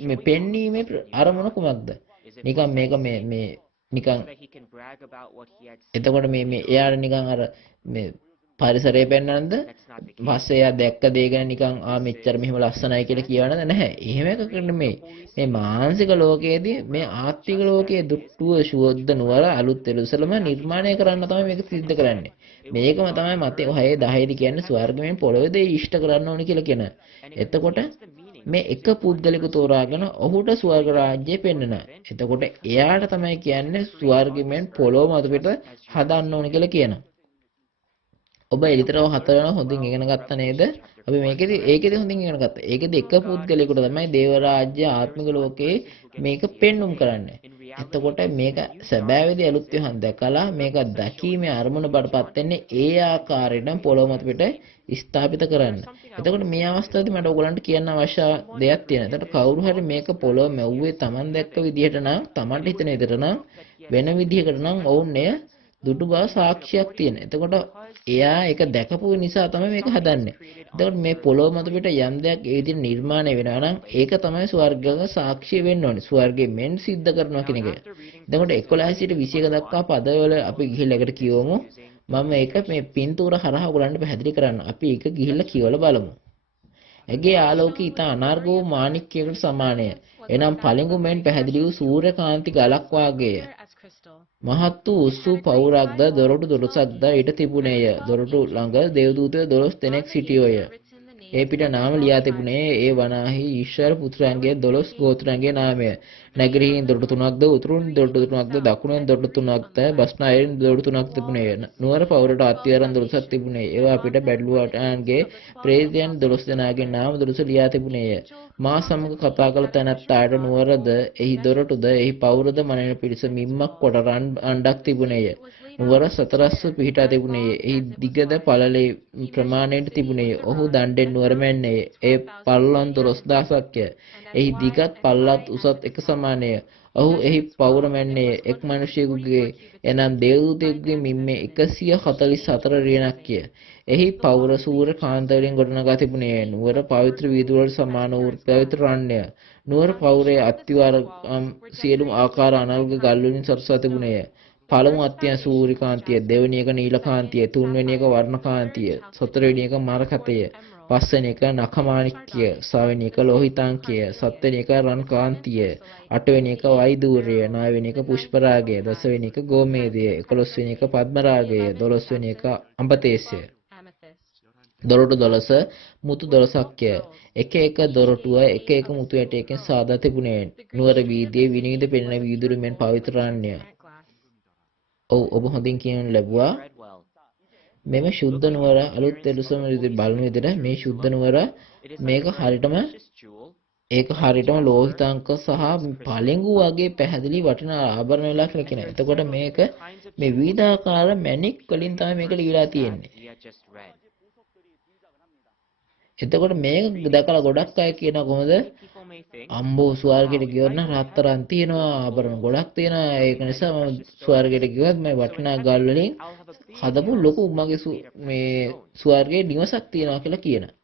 මේ පෙන්වීමේ අරමුණ කුමක්ද? නිකන් මේක මේ නිකන් එතකොට මේ එයාට නිකන් අර මේ පරිසරය පෙන්වන්නද? පස්සේ එයා දැක්ක දේ ගැන නිකන් මෙච්චර මෙහෙම ලස්සනයි කියලා කියවනද? නැහැ. එහෙම එකක් නෙමෙයි. මේ මානසික ලෝකයේදී මේ ආත්මික ලෝකයේ දුට්ටුව ශුද්ධ නුවර අලුත් එරුසලම නිර්මාණය කරන්න තමයි මේක සිද්ධ කරන්නේ. මේකම තමයි මතේ 6:10 දී කියන්නේ ස්වර්ගයෙන් පොළොවේ දේ ඉෂ්ට කරන්න ඕනේ කියලා කියන. එතකොට මේ එක පුද්ගලිකව තෝරාගෙන ඔහුට ස්වර්ග රාජ්‍යය පෙන්වනවා. එතකොට එයාට තමයි කියන්නේ ස්වර්ගයෙන් පොළොව මත පිට හදන්න ඕනේ කියලා කියනවා. ඔබ එලිතරව 4 වෙනි හොඳින් ඉගෙන ගත්තා නේද? අපි ඒකෙදි හොඳින් ඉගෙන ගත්තා. ඒකෙදි එක පුද්ගලයෙකුට තමයි දේව රාජ්‍ය ආත්මික ලෝකේ මේක පෙන්눔 කරන්නේ. එතකොට මේක සැබෑවේදී අලුත් යහන් දැකලා මේක දැකීමේ අරමුණ බඩපත් වෙන්නේ ඒ ආකාරයෙන් පොළොව මත පිට ස්ථාපිත කරන්න. එතකොට මේ අවස්ථාවේදී මට ඔයගලන්ට කියන්න අවශ්‍ය දෙයක් තියෙනවා. එතකොට කවුරු හරි මේක පොළොව මැව්වේ Taman දැක්ක විදිහට නම් Tamanට හිතෙන විදිහට නම් වෙන විදිහකට නම් ඔවුන් එය දුටු බව සාක්ෂියක් තියෙන. එතකොට එයා ඒක දැකපු නිසා තමයි මේක හදන්නේ. එතකොට මේ පොළොව මත පිට යම් දෙයක් ඒ විදිහට නිර්මාණය වෙනවා නම් ඒක තමයි ස්වර්ගයේ සාක්ෂිය වෙන්න ඕනේ. ස්වර්ගයේ මෙන් සිද්ධ කරනවා කියන එක. එතකොට 11 සිට 21 දක්වා පදවල අපි ගිහිල්ලා එකට කියවමු. මම ඒක මේ පින්තූර හරහා ඔයගලන්ට පැහැදිලි කරන්න. අපි ඒක ගිහිල්ලා කියවලා බලමු. ඇගේ ආලෝකය ඊට අනාර්ග වූ මාණික්කයකට සමානය. එනම් පළඟු මෙන් පැහැදිලි වූ සූර්යකාන්ති ගලක් වාගේය. මහත් වූ උස්සු පවුරක්ද දොරටු 12ක්ද ඊට තිබුණේය. දොරටු ළඟ දේවදූතයෝ 12 දෙනෙක් සිටියෝය. ඒ පිට නාම ලියා තිබුණේ ඒ වනාහි ඊශ්වර පුත්‍රයන්ගේ 12 ගෝත්‍රයන්ගේ නාමය. නැගිරින් දොරටු 3ක්ද උතුරුන් දොරටු 3ක්ද දකුණෙන් දොරටු 3ක්ද බස්නාහිරින් දොරටු 3ක් තිබුණේය. නුවර පවුරට අත්තිවරන් 12ක් තිබුණේ. ඒවා පිට බැඩළුවන්ගේ ප්‍රේතයන් 12 දෙනාගේ නාම 12 ලියා තිබුණේය. මා සමග කතා කළ තැනැත්තාට නුවරද එහි දොරටුද එහි පවුරද මනින පිරිස මිම්මක් කොට අණ්ඩක් තිබුණේය. නුවර සතරස්ව පිහිටා තිබුණේ. එහි දිගද පළලේ ප්‍රමාණයට තිබුණේ. ඔහු දණ්ඩෙන් නුවර මැන්නේ. ඒ පල්ලම් 12000ක්ය. එහි දිගත් පල්ලත් උසත් එක සමානය. ඔහු එහි පවුර මැන්නේ එක් මිනිසෙකුගේ එනම් දේවදූතයෙකුගේ මිම්මේ 144 රියනක්ය. එහි පවුර සූර්ය කාන්ත වලින් ගොඩනගා තිබුණේ. නුවර පවිත්‍ර වීදුරුවලට සමාන වූ පවිත්‍ර රන්ය. නුවර පවුරේ අත්තිවාරම් සියලුම ආකාර අනල්ග ගල් වලින් සරසා තිබුණේය. පළමු අත්තිය සූර්ය කාන්තිය, දෙවෙනි එක නීල කාන්තිය, තුන්වෙනි එක වර්ණ කාන්තිය, හතරවෙනි එක මරකතය, පස්වෙනි එක නඛමාණික්‍ය, සාවෙනි එක ලෝහිතාංකය, සත්වෙනි එක රන් කාන්තිය, අටවෙනි එක වෛදූර්ය, නවවෙනි එක පුෂ්පරාගය, දසවෙනි එක ගෝමේදය, 11වෙනි එක පද්මරාගය, 12වෙනි එක අඹතේසය. දොරටු 12 මුතු 12ක්ය. එක එක දොරටුව එක එක මුතු ඇටයකින් සාදා තිබුණේ. නුවර වීදියේ විනිවිද පෙනෙන වීදුරු මෙන් පවිත්‍රාන්‍ය. ඔව් ඔබ හොඳින් කියනු ලැබුවා. මෙම ශුද්ධ නුවර අලුත් එළුසම විදිහට බලන විදිහට මේ ශුද්ධ නුවර මේක හරියටම ලෝහිතාංක සහ පළඟු වගේ පැහැදිලි වටිනා ආභරණ වෙලා කියලා කියනවා. එතකොට මේක මේ විවිධාකාර මැණික් වලින් තමයි මේක লীලා තියෙන්නේ. එතකොට මේක දැකලා ගොඩක් අය කියනවා කොහොමද අම්බෝ ස්වර්ගයට ගියොත් නම් රත්තරන් තියෙනවා ආභරණ ගොඩක් තියෙනවා ඒක නිසා මම ස්වර්ගයට ගියොත් මේ වටිනා ගල් වලින් හදපු ලොකු මගේ මේ ස්වර්ගයේ නිවසක් තියෙනවා කියලා කියනවා.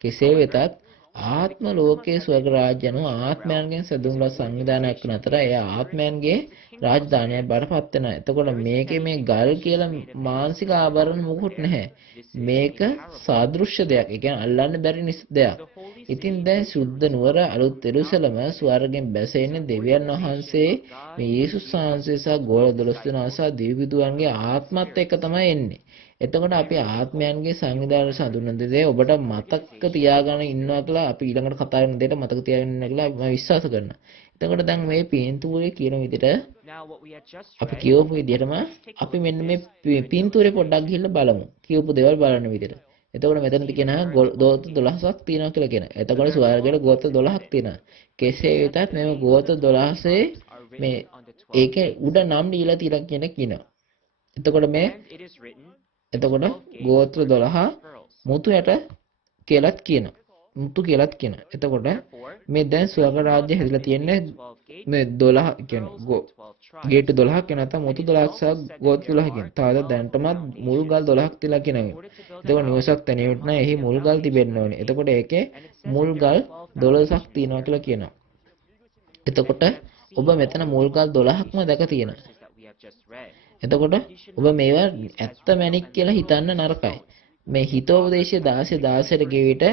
කෙසේ වෙතත් ආත්ම ලෝකයේ ස්වර්ග රාජ්‍ය අනුව ආත්මයන්ගෙන් සදුම්ලා සංවිධානයක් වන අතර එය ආත්මයන්ගේ රාජධානියක් බඩපත් වෙනවා. එතකොට මේකේ මේ ගල් කියලා මානසික ආභරණ මොකුත් නැහැ. මේක සාදෘශ්‍ය දෙයක්. ඒ කියන්නේ අල්ලන්න බැරි දෙයක්. ඉතින් දැන් සුද්ධ නුවර අලුත් එරුසලම ස්වර්ගයෙන් බැසෙන්නේ දෙවියන් වහන්සේ මේ යේසුස් වහන්සේ සහ ගෝල 12 දෙනා සහ දෙවිදුවන්ගේ ආත්මත් එක්ක තමයි එන්නේ. එතකොට අපි ආත්මයන්ගේ සංවිධානය සඳුනන දේ ඔබට මතක තියාගෙන ඉන්නවා කියලා අපි ඊළඟට කතා කරන දෙයට මතක තියාගෙන ඉන්න කියලා මම විශ්වාස කරනවා. එතකොට දැන් මේ පින්තූරේ කියන විදිහට අපි කියවපු විදිහටම අපි මෙන්න මේ පින්තූරේ පොඩ්ඩක් ගිහිල්ලා බලමු. කියවපු දේවල් බලන විදිහට. එතකොට මෙතනදී කියනවා ගෝත්‍ර 12ක් තියෙනවා කියලා කියනවා. එතකොට ස්වර්ගයේ ගෝත්‍ර 12ක් තියෙනවා. කෙසේ වෙතත් මේ ගෝත්‍ර 12 මේ ඒකේ උඩ නම් දීලා තියලා කියනවා. එතකොට ගෝත්‍ර 12 මුතු යට කියලාත් කියනවා. මුතු කියලාත් කියනවා. එතකොට මේ දැන් ස්වර්ග රාජ්‍ය හැදිලා තියෙන්නේ මේ 12 කියන්නේ ගේට් 12ක් කියන නැත්නම් මුතු 12ක් සහ ගෝත්‍ර 12 කියන. තාද දැන්ටමත් මුල් ගල් 12ක් තියලා කියනවා. එතකොට නිවසක් තනියුත් නැහැ. එහි මුල් ගල් තිබෙන්න ඕනේ. එතකොට ඒකේ මුල් ගල් 12ක් තියෙනවා කියලා කියනවා. එතකොට ඔබ මෙතන මුල් ගල් 12ක්ම දැක තියෙනවා. එතකොට ඔබ මේවා ඇත්ත මැණික් කියලා හිතන්න නරකයි. මේ හිතෝපදේශය 16ට ගෙවිට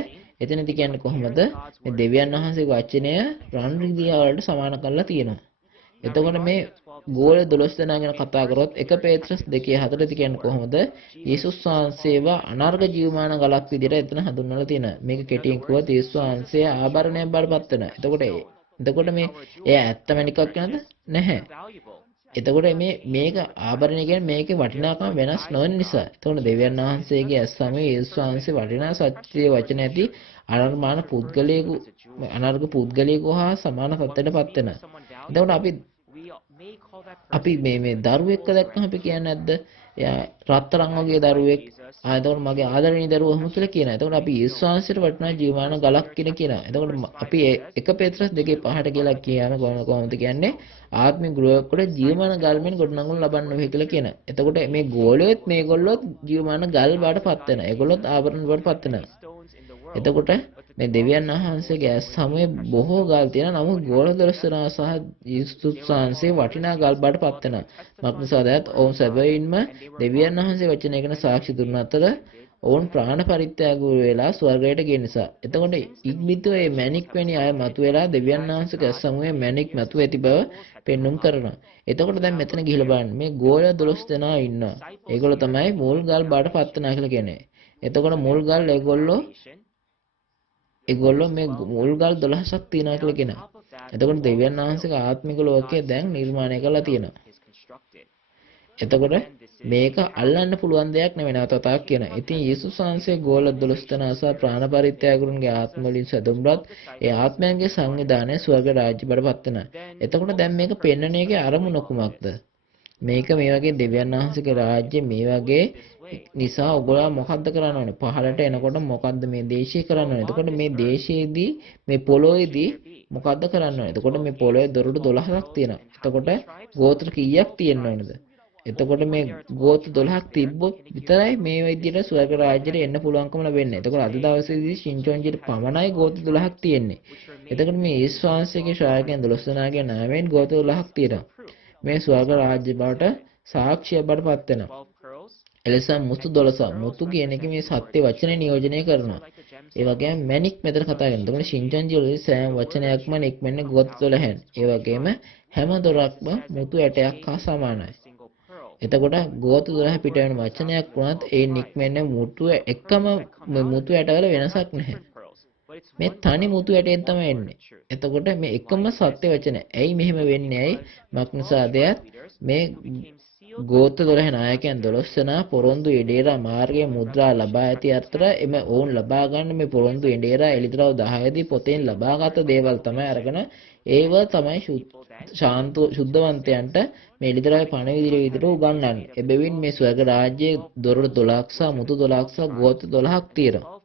එතනදි කියන්නේ කොහොමද? මේ දෙවියන් වහන්සේගේ වචනය රන් රිදියා වලට සමාන කරලා තියෙනවා. එතකොට මේ ගෝල 12 දෙනා ගැන කතා කරොත් 1 පේත්‍රස් 2:4 කියන්නේ කොහොමද? යේසුස් වහන්සේව අනර්ග ජීවමාන ගලක් විදිහට එතන හඳුන්වලා තියෙනවා. මේක කෙටියෙන් කිව්වොත් යේසුස් වහන්සේ ආභරණයක් බඩපත් වෙනවා. එතකොට මේ එයා ඇත්ත මැණිකක් නේද? නැහැ. එතකොට මේක ආභරණය කියන්නේ මේකේ වටිනාකම වෙනස් නොවන නිසා. එතකොට දෙවියන් වහන්සේගේ ඇස් සමයේ යේසුස් වහන්සේ වටිනා සත්‍ය වචන ඇති අනර්ග පුද්ගලයෙකු හා සමාන තත්ත්වයකටපත් වෙනවා. එතකොට අපි මේ දරුවෙක්ව දැක්කම අපි කියන්නේ නැද්ද? එයා රත්තරන් වගේ දරුවෙක්. එතකොට මගේ ආදරණීය දරුවා ඔහොම කියලා කියනවා. එතකොට අපි යේසුස් වහන්සේට වටිනා ජීවමාන ගලක් කියනවා. එතකොට අපි 1 පේත්‍රස් 2:5ට කියලා කියම කොහොමද කියන්නේ? ආත්මික ගෘහයක් වල ජීවමාන ගල් මෙන් ගොඩනගනු ලබන්න වෙයි කියලා කියනවා. එතකොට මේ ගෝලයේත් මේගොල්ලොත් ජීවමාන ගල් බාටපත් වෙනවා. ඒගොල්ලොත් ආවරණ බාටපත් වෙනවා. එතකොට මේ දෙවියන් වහන්සේගේ ඇස් සමයේ බොහෝ ගල් තියෙනවා. නමුත් ගෝල 12 දෙනා සහ යේසුස් වහන්සේ වටිනා ගල් බාටපත් වෙනවා. මක්නිසාදත් ඔවුන් සැබවින්ම දෙවියන් වහන්සේ වචනය ගැන සාක්ෂි දුන්න අතර ඔවුන් ප්‍රාණ පරිත්‍යාග වෙලා ස්වර්ගයට ගිය නිසා. එතකොට ඉක්බිතු මේ මැණික් වැනි අය මතුවලා දෙවියන් වහන්සේගේ ඇස් සමයේ මැණික් මතුව ඇති බව පෙන්눔 කරනවා. එතකොට දැන් මෙතන ගිහිල්ලා බලන්න මේ ගෝල 12 දෙනා ඉන්නවා. ඒගොල්ලෝ තමයි මුල් ගල් බාටපත් වෙනවා කියලා කියන්නේ. එතකොට මුල් ගල් ඒගොල්ලෝ මේ මුල් ගල් 12ක් තියනවා කියලා කියනවා. එතකොට දෙවියන් වහන්සේගේ ආත්මික ලෝකය දැන් නිර්මාණය කරලා තියෙනවා. එතකොට මේක අල්ලන්න පුළුවන් දෙයක් නෙවෙයි නවතතාවක් කියනවා. ඉතින් යේසුස් වහන්සේ ගෝල 12 දෙනා සහ ප්‍රාණ පරිත්‍යාගුරුන්ගේ ආත්ම වලින් සැදුම්ලත් ඒ ආත්මයන්ගේ සංවිධානය ස්වර්ග රාජ්‍ය බඩපත් වෙනවා. එතකොට දැන් මේක පෙන්වන එකේ අරමුණ කුමක්ද? මේක මේ වගේ දෙවියන් වහන්සේගේ රාජ්‍ය මේ වගේ නිසා ඔයගොල්ලෝ මොකද්ද කරන්න ඕනේ? පහළට එනකොට මොකද්ද මේ දේශය කරන්න ඕනේ? එතකොට මේ දේශයේදී මේ පොළොවේදී මොකද්ද කරන්න ඕනේ? එතකොට මේ පොළොවේ දොරටු 12ක් තියෙනවා. එතකොට ගෝත්‍ර කීයක් තියෙන්න ඕනද? එතකොට මේ ගෝත්‍ර 12ක් තිබ්බොත් විතරයි මේ විදිහට ස්වර්ග රාජ්‍යයට එන්න පුළුවන්කම ලැබෙන්නේ. එතකොට අද දවසේදී ශින්චොන්ජිට පමණයි ගෝත්‍ර 12ක් තියෙන්නේ. එතකොට මේ ඊස්වාංශයේ ශ්‍රාවකයන් 12 දෙනාගේ නාමයෙන් ගෝත්‍ර 12ක් තියෙනවා. මේ ස්වර්ග රාජ්‍ය බවට සාක්ෂිය බවට පත් වෙනවා. එලෙස මුතු 12 මුතු කියන එක මේ සත්‍ය වචනේ නියෝජනය කරනවා. ඒ වගේම මැණික් මෙතන කතා කරනවා. එතකොට ශින්චොන්ජි වල සෑම වචනයක්ම නික්මන්නේ ගෝත්‍ර 12න්. ඒ වගේම හැම දොරක්ම මුතු ඇටයක් හා සමානයි. එතකොට ගෝත්‍ර 12 පිට වෙන වචනයක් වුණත් ඒ නික්මෙන්නේ මුතු එකම මුතු ඇටවල වෙනසක් නැහැ. මේ තනි මුතු ඇටයෙන් තමයි එන්නේ. එතකොට මේ එකම සත්‍ය වචන. ඇයි මෙහෙම වෙන්නේ? ඇයි? මක්නිසාදයක් මේ ගෝත්‍ර 12 නායකයන් 12 දෙනා පොරොන්දු එඩේරා මාර්ගයේ මුද්‍රා ලබා ඇති අතර එම ඔවුන් ලබා ගන්න මේ පොරොන්දු එඩේරා එළිදරව් 10 දී පොතෙන් ලබාගත් දේවල් තමයි අරගෙන ඒව තමයි ශාන්ත සුද්ධවන්තයන්ට මේ එළිදරව් පණවිඩ විදිහට උගන්වන්නේ. එබැවින් මේ ස්වර්ග රාජ්‍යයේ දොරටු 12ක් සහ මුතු 12ක් සහ ගෝත්‍ර 12ක් තියෙනවා.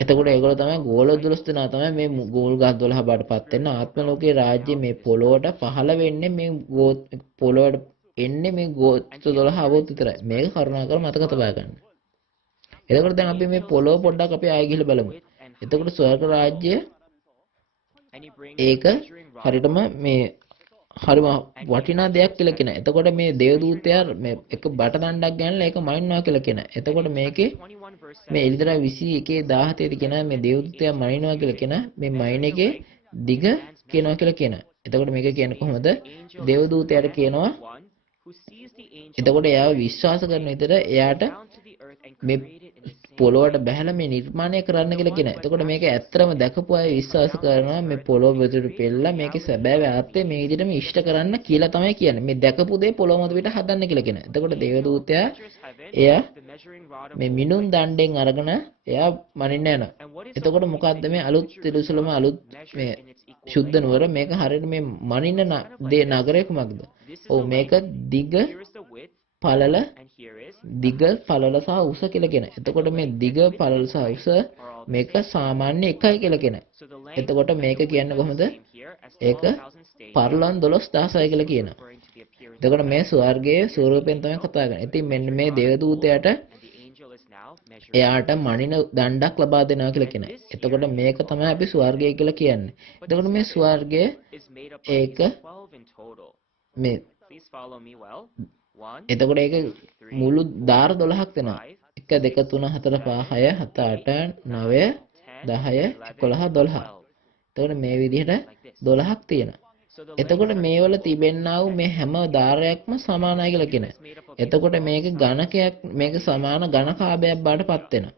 එතකොට ඒගොල්ලෝ තමයි ගෝල 12 දෙනා තමයි මේ ගෝල් ගහ 12 බාටපත් වෙන ආත්ම ලෝකයේ රාජ්‍ය මේ පොළොවට පහළ වෙන්නේ මේ පොළොවට එන්නේ මේ ගෝත්‍ර 12 අවුත් විතරයි. මේක කරුණාකර මතක තබා ගන්න. එතකොට දැන් අපි මේ පොළොව පොඩ්ඩක් අපි ආයෙ ගිහලා බලමු. එතකොට ස්වර්ග රාජ්‍ය ඒක හරියටම මේ හරිම වටිනා දෙයක් කියලා කියනවා. එතකොට මේ දේවදූතයා මේ එක බට දණ්ඩක් ගන්නලා ඒක මනින්නවා කියලා කියනවා. එතකොට මේකේ මේ එළිදර 21 17 දී කියනවා මේ දේවදූතයා මනින්නවා කියලා කියනවා. මේ මයින් එකේ දිග කියනවා කියලා කියනවා. එතකොට මේක කියන්නේ කොහොමද? දේවදූතයාට කියනවා එතකොට එයාව විශ්වාස කරන විදිහට එයාට මේ පොළොවට බහැලා මේ නිර්මාණය කරන්න කියලා කියනවා. එතකොට මේක ඇත්තටම දැකපු අය විශ්වාස කරනවා මේ පොළොව මෙතන පෙළලා මේකේ සැබෑ ආර්ථය මේ විදිහටම ඉෂ්ට කරන්න කියලා තමයි කියන්නේ. මේ දැකපු දේ පොළොව මත පිට හදන්න කියලා කියනවා. එතකොට දේවදූතයා එයා මේ මිනුම් දණ්ඩෙන් අරගෙන එයා මනින්න යනවා. එතකොට මොකද්ද මේ අලුත් තිරුසලම අලුත් මේ සුද්ධ නුවර මේක හරියට මේ මනින්න දේ නගරය කුමක්ද? ඔව් මේක දිග පළල දිග පළල සහ උස කියලා කියන. එතකොට මේ දිග පළල සහ උස මේක සාමාන්‍ය එකයි කියලා කියන. එතකොට මේක කියන්නේ කොහොමද? ඒක පරලොන් 12000යි කියලා කියනවා. එතකොට මේ ස්වර්ගයේ ස්වරූපයෙන් තමයි කතා කරන්නේ. ඉතින් මෙන්න මේ දේවදූතයාට එයාට මනින දණ්ඩක් ලබා දෙනවා කියලා කියනවා. එතකොට මේක තමයි අපි ස්වර්ගය කියලා කියන්නේ. එතකොට මේ ස්වර්ගය ඒක මේ එතකොට ඒක මුළු දාර 12ක් වෙනවා. 1 2 3 4 5 6 7 8 9 10 11 12. එතකොට මේ විදිහට 12ක් තියෙනවා. එතකොට මේවල තිබෙන්නා වූ මේ හැම ධාරයක්ම සමානයි කියලා කියනවා. එතකොට මේක ඝනකයක් මේක සමාන ඝනකාභයක් බාටපත් වෙනවා.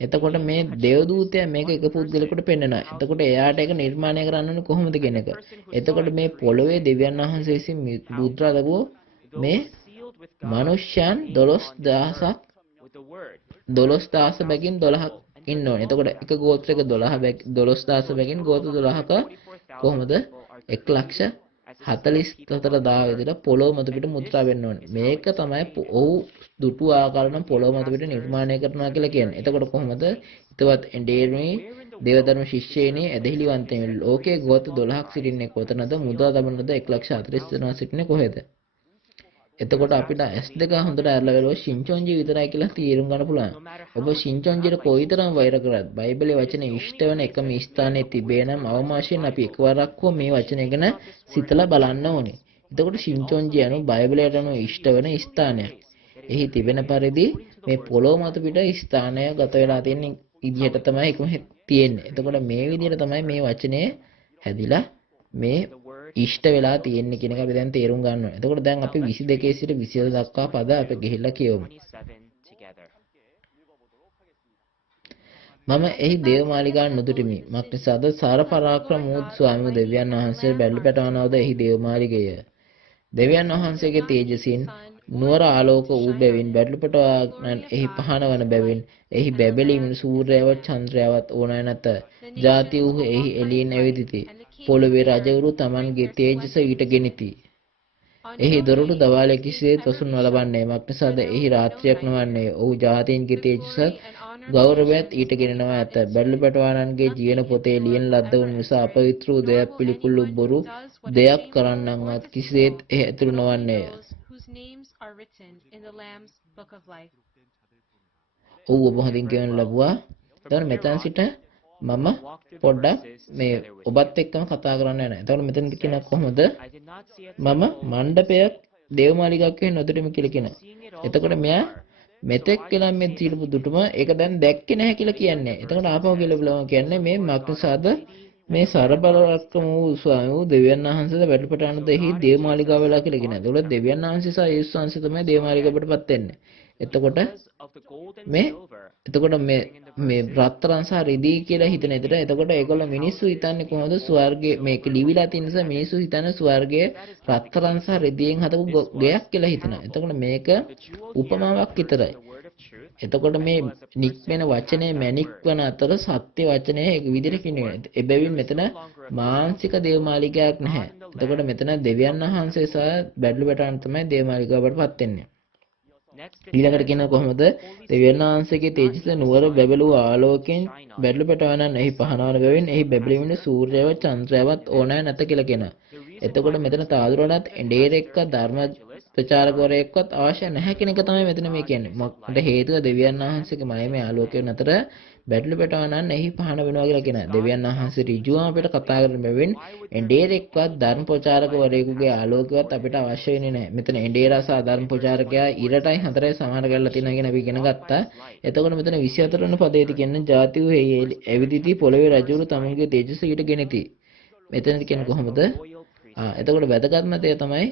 එතකොට මේ දේවදූතයා මේක එක පුද්ගලෙකුට පෙන්නනවා. එතකොට එයාට ඒක නිර්මාණය කරන්න ඕනේ කොහොමද කියන එක. එතකොට මේ පොළොවේ දෙවියන් වහන්සේ විසින් මුද්‍රා ලැබුවෝ මේ මනුෂ්‍යයන් 12000ක් 12000 බැගින් 12ක් ඉන්න ඕනේ. එතකොට එක ගෝත්‍රයක 12000 බැගින් ගෝත්‍ර 12ක කොහොමද 1,44,000 විදිහට පොළොව මත පිට මුද්‍රා වෙන්න ඕනේ. මේක තමයි ඔහු දුටු ආකාරයෙන් පොළොව මත පිට නිර්මාණය කරනවා කියලා කියන්නේ. එතකොට කොහොමද? ඊටවත් එඬේරුනේ දේවධර්ම ශිෂ්‍යයනේ ඇදහිලිවන්තයන් ලෝකයේ ගෝත්‍ර 12ක් සිටින්නේ කොතනද? මුද්‍රා දමනද 1,40,000 සිටින්නේ කොහෙද? එතකොට අපිට S2 හොඳට අරලා බලුවා ශින්චොන්ජි විතරයි කියලා තීරුම් ගන්න පුළුවන්. ඔබ ශින්චොන්ජිට කොයිතරම් වෛර කරත් බයිබලයේ වචනේ ඉෂ්ට වෙන එකම ස්ථානයේ තිබේ නම් අවමාශයෙන් අපි එකවරක් හෝ මේ වචනය ගැන සිතලා බලන්න ඕනේ. එතකොට ශින්චොන්ජි anu බයිබලයට අනුව ඉෂ්ට වෙන ස්ථානයක්. එහි තිබෙන පරිදි මේ පොළොව මත පිට ස්ථානය ගත වෙලා තියෙන විදිහට තමයි එකම තියෙන්නේ. එතකොට මේ විදිහට තමයි මේ වචනේ හැදිලා මේ ඉෂ්ට වෙලා තියෙන්නේ කියන එක අපි දැන් තේරුම් ගන්න ඕනේ. එතකොට දැන් අපි 22 සිට 27 දක්වා පද අපි ගිහිල්ලා කියවමු. මම එහි දේවමාලිගා නුදුටිමි. මක්නිසාද සාර පරාක්‍රම වූ ස්වාමි දෙවියන් වහන්සේ බැල්ලි පැටවනවද එහි දේවමාලිගය. දෙවියන් වහන්සේගේ තේජසින් නුවර ආලෝක වූ බැවින් බැල්ලි පැටවන එහි පහන වන බැවින් එහි බැබලීමේ සූර්යයවත් චන්ද්‍රයවත් ඕනෑ නැත. ජාති වූ එහි එළියෙන් ඇවිදිති. පොළොවේ රජවරු තමන්ගේ තේජස ඊට ගෙනිති. එහි දොරටු දවාලය කිසිසේත් වසුන් නොලබන්නේ මක්නිසාද එහි රාත්‍රියක් නොවන්නේ. ඔහු ජාතීන්ගේ තේජසත් ගෞරවයත් ඊට ගෙනෙනවා ඇත. බැල්ලු පැටවානන්ගේ ජීවන පොතේ ලියන ලද්ද වූ නිසා අපවිත්‍ර වූ දෙයක් පිළිකුල් වූ බොරු දෙයක් කරන්නන්වත් කිසිසේත් එහි ඇතුළු නොවන්නේය. ඔහු ඔබ හොඳින් කියවනු ලැබුවා. එතකොට මෙතන සිට මම පොඩ්ඩක් මේ ඔබත් එක්කම කතා කරන්න යනවා. එතකොට මෙතන කියනවා කොහොමද? මම මණ්ඩපයක් දේවමාලිගාවක් වෙන්න නොදෙමි කියලා කියනවා. එතකොට මෙයා මෙතෙක් කියලා මේ තියපු දුටුම ඒක දැන් දැක්කේ නැහැ කියලා කියන්නේ. එතකොට ආපහු කියලා බලමු කියන්නේ මේ මක්නිසාද මේ සරබලවක්කම වූ ස්වාමී වූ දෙවියන් වහන්සේද වැඩපටාන දෙහි දේවමාලිගාව වෙලා කියලා කියනවා. ඒතකොට දෙවියන් වහන්සේ සහ යේසුස් වහන්සේ තමයි දේවමාලිගාවටපත් වෙන්නේ. එතකොට මේ රත්තරන් සහ රිදී කියලා හිතන විදිහට එතකොට ඒගොල්ලෝ මිනිස්සු හිතන්නේ කොහොමද ස්වර්ගයේ මේක ලිවිලා තියෙන නිසා මිනිස්සු හිතන්නේ ස්වර්ගයේ රත්තරන් සහ රිදීෙන් හදපු ගයක් කියලා හිතනවා. එතකොට මේක උපමාවක් විතරයි. එතකොට මේ නික්මෙන වචනේ මැණික් වන අතර සත්‍ය වචනේ ඒක විදිහට කියනවා. එබැවින් මෙතන මානසික දේවමාලිගාවක් නැහැ. එතකොට මෙතන දෙවියන් වහන්සේ සහ බැඩළු බැටාන තමයි දේවමාලිගාවටපත් වෙන්නේ. ඊළඟට කියන කොහොමද දෙවියන් වහන්සේගේ තේජස නුවර බැබළුව ආලෝකයෙන් බැඩළු පැටවනන් එහි පහනවන බැවින් එහි බැබලෙමින් සූර්යයවත් චන්ද්‍රයවත් ඕනෑ නැත කියලා කියනවා. එතකොට මෙතන තාදුරණත් එඬේරෙක්ක ධර්ම ප්‍රචාරකවරයෙක්වත් අවශ්‍ය නැහැ කියන එක තමයි මෙතන මේ කියන්නේ. මොකද හේතුව දෙවියන් වහන්සේගේ මයමේ ආලෝකයෙන් අතර බැඩළු පැටවනන් එහි පහන වෙනවා කියලා කියනවා. දෙවියන් වහන්සේ ඍජුවම අපිට කතා කරන බැවින් එඬේරෙක්වත් ධර්ම ප්‍රචාරකවරයෙකුගේ ආලෝකයවත් අපිට අවශ්‍ය වෙන්නේ නැහැ. මෙතන එඬේරා සහ ධර්ම ප්‍රචාරකයා ඉරටයි හතරයි සමාන කරලා තියෙනවා කියන අපි ඉගෙන ගත්තා. එතකොට මෙතන 24 වෙනි පදයේදී කියන්නේ ජාතිව එවිදිති පොළවේ රජුරු තමන්ගේ තේජස ඊට ගෙනති. මෙතනදී කියන්නේ කොහොමද? එතකොට වැදගත්ම දේ තමයි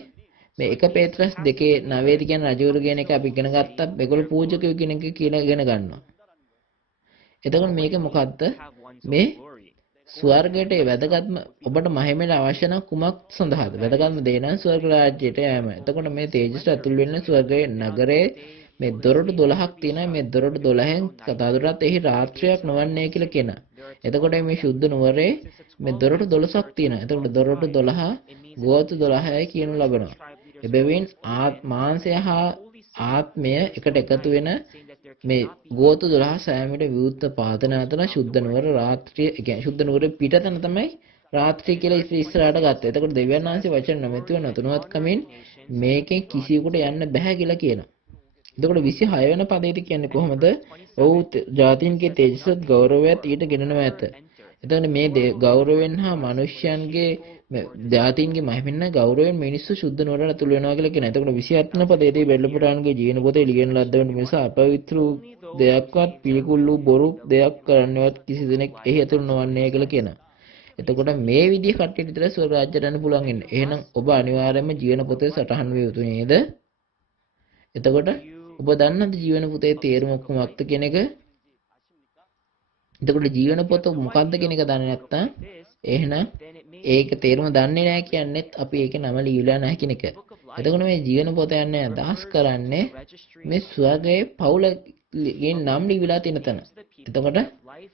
මේ 1 පේත්‍රස් 2:9 කියන රජවරු කියන එක අපි ඉගෙන ගත්තා. ඒගොල්ලෝ පූජකයෝ කියන එක කියලා ඉගෙන ගන්නවා. එතකොට මේක මොකද්ද? මේ ස්වර්ගයට වැදගත්ම ඔබට මහිමයට අවශ්‍ය නම් කුමක් සඳහාද? වැදගත්ම දේ නම් ස්වර්ග රාජ්‍යයට යෑම. එතකොට මේ තේජසට ඇතුල් වෙන්නේ ස්වර්ගයේ නගරේ මේ දොරටු 12ක් තියෙනවා. මේ දොරටු 12න් කතාදුරටත් එහි රාත්‍රියක් නොවන්නේ කියලා කියනවා. එතකොට මේ ශුද්ධ නුවරේ මේ දොරටු 12ක් තියෙනවා. එතකොට දොරටු 12 ගෝත්‍ර 12යි කියනු ලබනවා. එබැවින් මාංශය හා ආත්මය එකට එකතු වෙන මේ ගෝත්‍ර 12 සෑමට විවුර්ත පාදන අතර ශුද්ධ නුවර රාත්‍රිය, ඒ කියන්නේ ශුද්ධ නුවරේ පිටතන තමයි රාත්‍රිය කියලා ඉස්සරහට ගත්තා. එතකොට දෙවියන් වහන්සේ වචන නොමැතිව නොතුනුවත් කමින් මේකෙන් කිසියෙකුට යන්න බෑ කියලා කියනවා. එතකොට 26 වෙනි පදයේදී කියන්නේ කොහොමද? ඔව් ජාතීන්ගේ තේජසත් ගෞරවයත් ඊට ගෙනනවා ඇත. එතකොට මේ ගෞරවයෙන් හා මිනිස්යන්ගේ ජාතීන්ගේ මහිමින්න ගෞරවයෙන් මිනිස්සු සුද්ධ නුවරට ඇතුල් වෙනවා කියලා කියනවා. එතකොට 27 වෙනි පදයේදී බැලු පුරාණගේ ජීවන පොතේ ලියන ලද්ද වෙන නිසා අපවිත්‍ර දෙයක්වත් පිළිකුල් වූ බොරු දෙයක් කරන්නවත් කිසි දෙනෙක් එහි ඇතුල් නොවන්නේ කියලා කියනවා. එතකොට මේ විදිහ කට්ටියට විතර ස්වර්ග රාජ්‍යයට යන්න පුළුවන් ඉන්නේ. එහෙනම් ඔබ අනිවාර්යයෙන්ම ජීවන පොතේ සටහන් විය යුතු නේද? එතකොට ඔබ දන්නද ජීවන පොතේ තේරුම කොහොමද කියන එක? එතකොට ජීවන පොත මොකක්ද කියන එක දන්නේ නැත්නම් එහෙනම් ඒක තේරුම දන්නේ නැහැ කියන්නේත් අපි ඒකේ නම ලියලා නැහැ කියන එක. එතකොට මේ ජීවන පොත යන්නේ අදහස් කරන්නේ මේ ස්වර්ගයේ පවුලගේ නම් ලියලා තියෙන තැන. එතකොට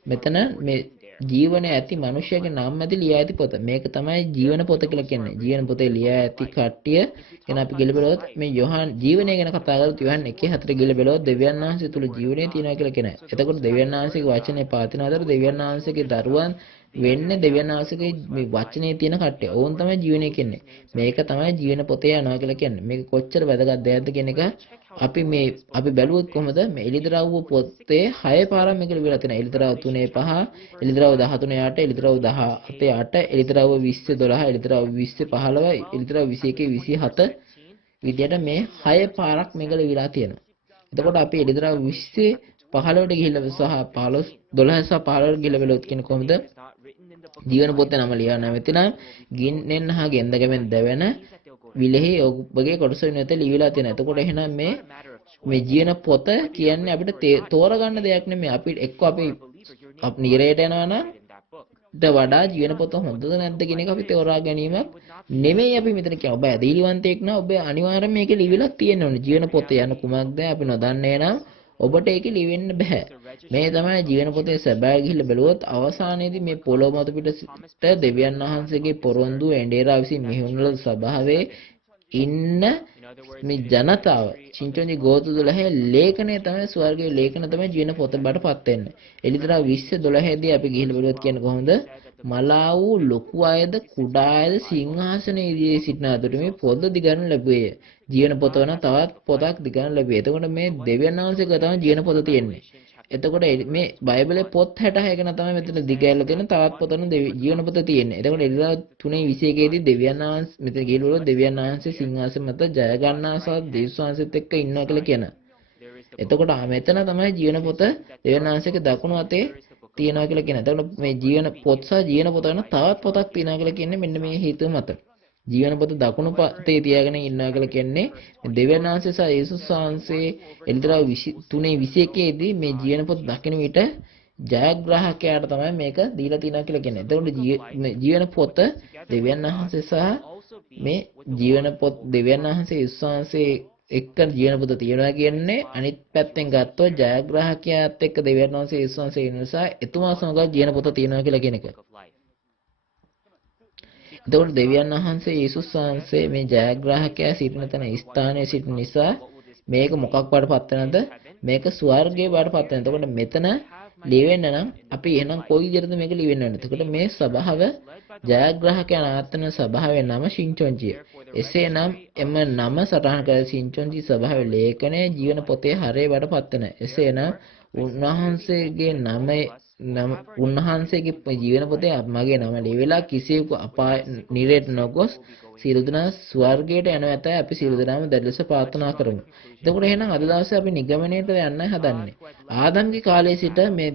මෙතන මේ ජීවන ඇති මිනිහයාගේ නම් ඇති ලියා ඇති පොත. මේක තමයි ජීවන පොත කියලා කියන්නේ. ජීවන පොතේ ලියා ඇති කට්ටිය ගැන අපි ගිල බලුවොත් මේ යොහන් ජීවනය ගැන කතා කරලා යොහන් 1:4 ගිල බලුවොත් දෙවියන් වහන්සේ තුල ජීවනය තියෙනවා කියලා කියනවා. එතකොට දෙවියන් වහන්සේගේ වචනේ පාතින අතර දෙවියන් වහන්සේගේ දරුවන් වෙන්නේ දෙවියන් වහන්සේගේ මේ වචනේ තියෙන කට්ටිය. ඕන් තමයි ජීවනය කියන්නේ. මේක තමයි ජීවන පොතේ යනවා කියලා කියන්නේ. මේක කොච්චර වැදගත් දෙයක්ද කියන එක අපි බැලුවොත් කොහොමද මේ එලිදරව්ව පොතේ 6 පාරක් මේක ලියලා තියෙනවා. එලිදරව් 3:5, එලිදරව් 13:8, එලිදරව් 17:8, එලිදරව් 20:12, එලිදරව් 20:15, එලිදරව් 21:27 විදියට මේ 6 පාරක් මේක ලියලා තියෙනවා. එතකොට අපි එලිදරව් 20:15ට ගිහිල්ලා සහ 12 සහ 15ට ගිහිල්ලා බලුවොත් කියන්නේ කොහොමද? ජීවන පොතේ නම ලියන්න නැතිනම් ගින්නෙන් හා ගෙන්දගමෙන් දැවෙන විලෙහි ඔබගේ කොටස වෙනත ලියවිලා තියෙනවා. එතකොට එහෙනම් මේ ජීවන පොත කියන්නේ අපිට තෝරගන්න දෙයක් නෙමෙයි. අපි එක්ක අපි නිරයට යනවා නම් ඊට වඩා ජීවන පොත හොඳද නැද්ද කියන එක අපි තෝරා ගැනීමක් නෙමෙයි අපි මෙතන කියන්නේ. ඔබ ඇදහිලිවන්තයෙක් නම් ඔබ අනිවාර්යයෙන් මේක ලියවිලා තියෙන්න ඕනේ. ජීවන පොතේ යන කුමක්ද අපි නොදන්නේ නම් ඔබට ඒක ලියවෙන්න බෑ. මේ තමයි ජීවන පොතේ සැබෑ ගිහිල්ලා බලුවොත් අවසානයේදී මේ පොළොව මත පිටට දෙවියන් වහන්සේගේ පොරොන්දු එඬේරා විසින් මෙහෙයුණු ලද ස්වභාවයේ ඉන්න මේ ජනතාව චින්චොන්ජි ගෝත්‍ර 12 ලේඛනය තමයි ස්වර්ගයේ ලේඛන තමයි ජීවන පොත බඩපත් වෙන්නේ. එළිතරා 2012 දී අපි ගිහිල්ලා බලුවත් කියන්නේ කොහොමද? මලාවු ලොකු අයද කුඩා අයද සිංහාසනයේ ඉදිරියේ සිටින අතර මේ පොත දිගන්න ලැබුවේ. ජීවන පොත වෙන තවත් පොතක් දිගන්න ලැබුවේ. එතකොට මේ දෙවියන් වහන්සේක තමයි ජීවන පොත තියෙන්නේ. එතකොට මේ බයිබලේ පොත් 66 ගැන තමයි මෙතන දිගැලලා තියෙන තවත් පොතන ජීවන පොත තියෙන්නේ. එතකොට එළිදා 3:21 දී දෙවියන් වහන්සේ මෙතන ගිහිල්ලා දෙවියන් වහන්සේ සිංහාසන මත ජය ගන්නා සහ දේශ වහන්සේත් එක්ක ඉන්නවා කියලා කියනවා. එතකොට මෙතන තමයි ජීවන පොත දෙවියන් වහන්සේගේ දකුණු අතේ තියෙනවා කියලා කියනවා. එතකොට මේ ජීවන පොත් සහ ජීවන පොත ගැන තවත් පොතක් තියෙනවා කියලා කියන්නේ මෙන්න මේ හේතුව මත. ජීවන පොත දකුණු පතේ තියාගෙන ඉන්නවා කියලා කියන්නේ දෙවියන් වහන්සේ සහ යේසුස් වහන්සේ එළිදරව් 3:21 දී මේ ජීවන පොත දකින විට ජයග්‍රාහකයාට තමයි මේක දීලා තියෙනවා කියලා කියන්නේ. එතකොට ජීවන පොත දෙවියන් වහන්සේ සහ මේ ජීවන පොත් දෙවියන් වහන්සේ යේසුස් වහන්සේ එක්ක ජීවන පොත තියනවා කියන්නේ අනිත් පැත්තෙන් ගත්තොත් ජයග්‍රාහකයාත් එක්ක දෙවියන් වහන්සේ යේසුස් වහන්සේ ඉන්න නිසා එතුමා සමග ජීවන පොත තියනවා කියලා කියන එක. එතකොට දෙවියන් වහන්සේ යේසුස් වහන්සේ මේ ජයග්‍රාහකයා සිටින තැන ස්ථානයේ සිටින නිසා මේක මොකක් වඩපත් වෙනද? මේක ස්වර්ගයේ වඩපත් වෙනවා. එතකොට මෙතන ලියවෙන්න නම් අපි එහෙනම් කොයි විදිහටද මේක ලියවෙන්න ඕනේ? එතකොට මේ ස්වභාව ජයග්‍රාහකයන් ආත්මන ස්වභාවයේ නම සින්චොන්ජිය. එසේනම් එම නම සටහන් කළ සින්චොන්ජි ස්වභාවයේ ලේඛනයේ ජීවන පොතේ හරේ වඩපත් වෙන. එසේනම් උන්වහන්සේගේ උන්වහන්සේගේ ජීවන පොතේ මගේ නම ලියවිලා කිසියෙකු අපාය නිරේට නොගොස් සියලු දෙනා ස්වර්ගයට යන ඇතයි අපි සියලු දෙනාම දැඩි ලෙස ප්‍රාර්ථනා කරමු. එතකොට එහෙනම් අද දවසේ අපි නිගමනයට යන්නයි හදන්නේ. ආදම්ගේ කාලයේ සිට මේ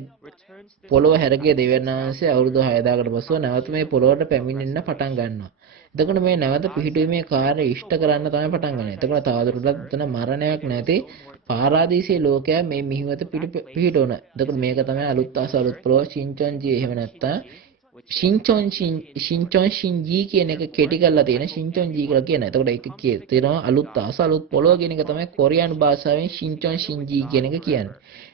පොළොව හැරගිය දෙවියන් වහන්සේ අවුරුදු 6000කට පසුව නැවත මේ පොළොවට පැමිණෙන්න පටන් ගන්නවා. එතකොට මේ නැවත පිහිටීමේ කාර්ය ඉෂ්ට කරන්න තමයි පටන් ගන්නේ. එතකොට තවදුරටත් එතන මරණයක් නැති පාරාදීසයේ ලෝකයක් මේ මිහිවත පිහිටවන. එතකොට මේක තමයි අලුත් ආස අලුත් පොළොව සින්චොන්ජි එහෙම නැත්නම් ශින්චොන්ජි කියන එක කෙටි කරලා තියෙන ශින්චොන්ජි කියලා කියන. එතකොට ඒක තියෙනවා අලුත් ආස අලුත් පොළොව කියන එක තමයි කොරියානු භාෂාවෙන් ශින්චොන්ජි කියන එක කියන්නේ.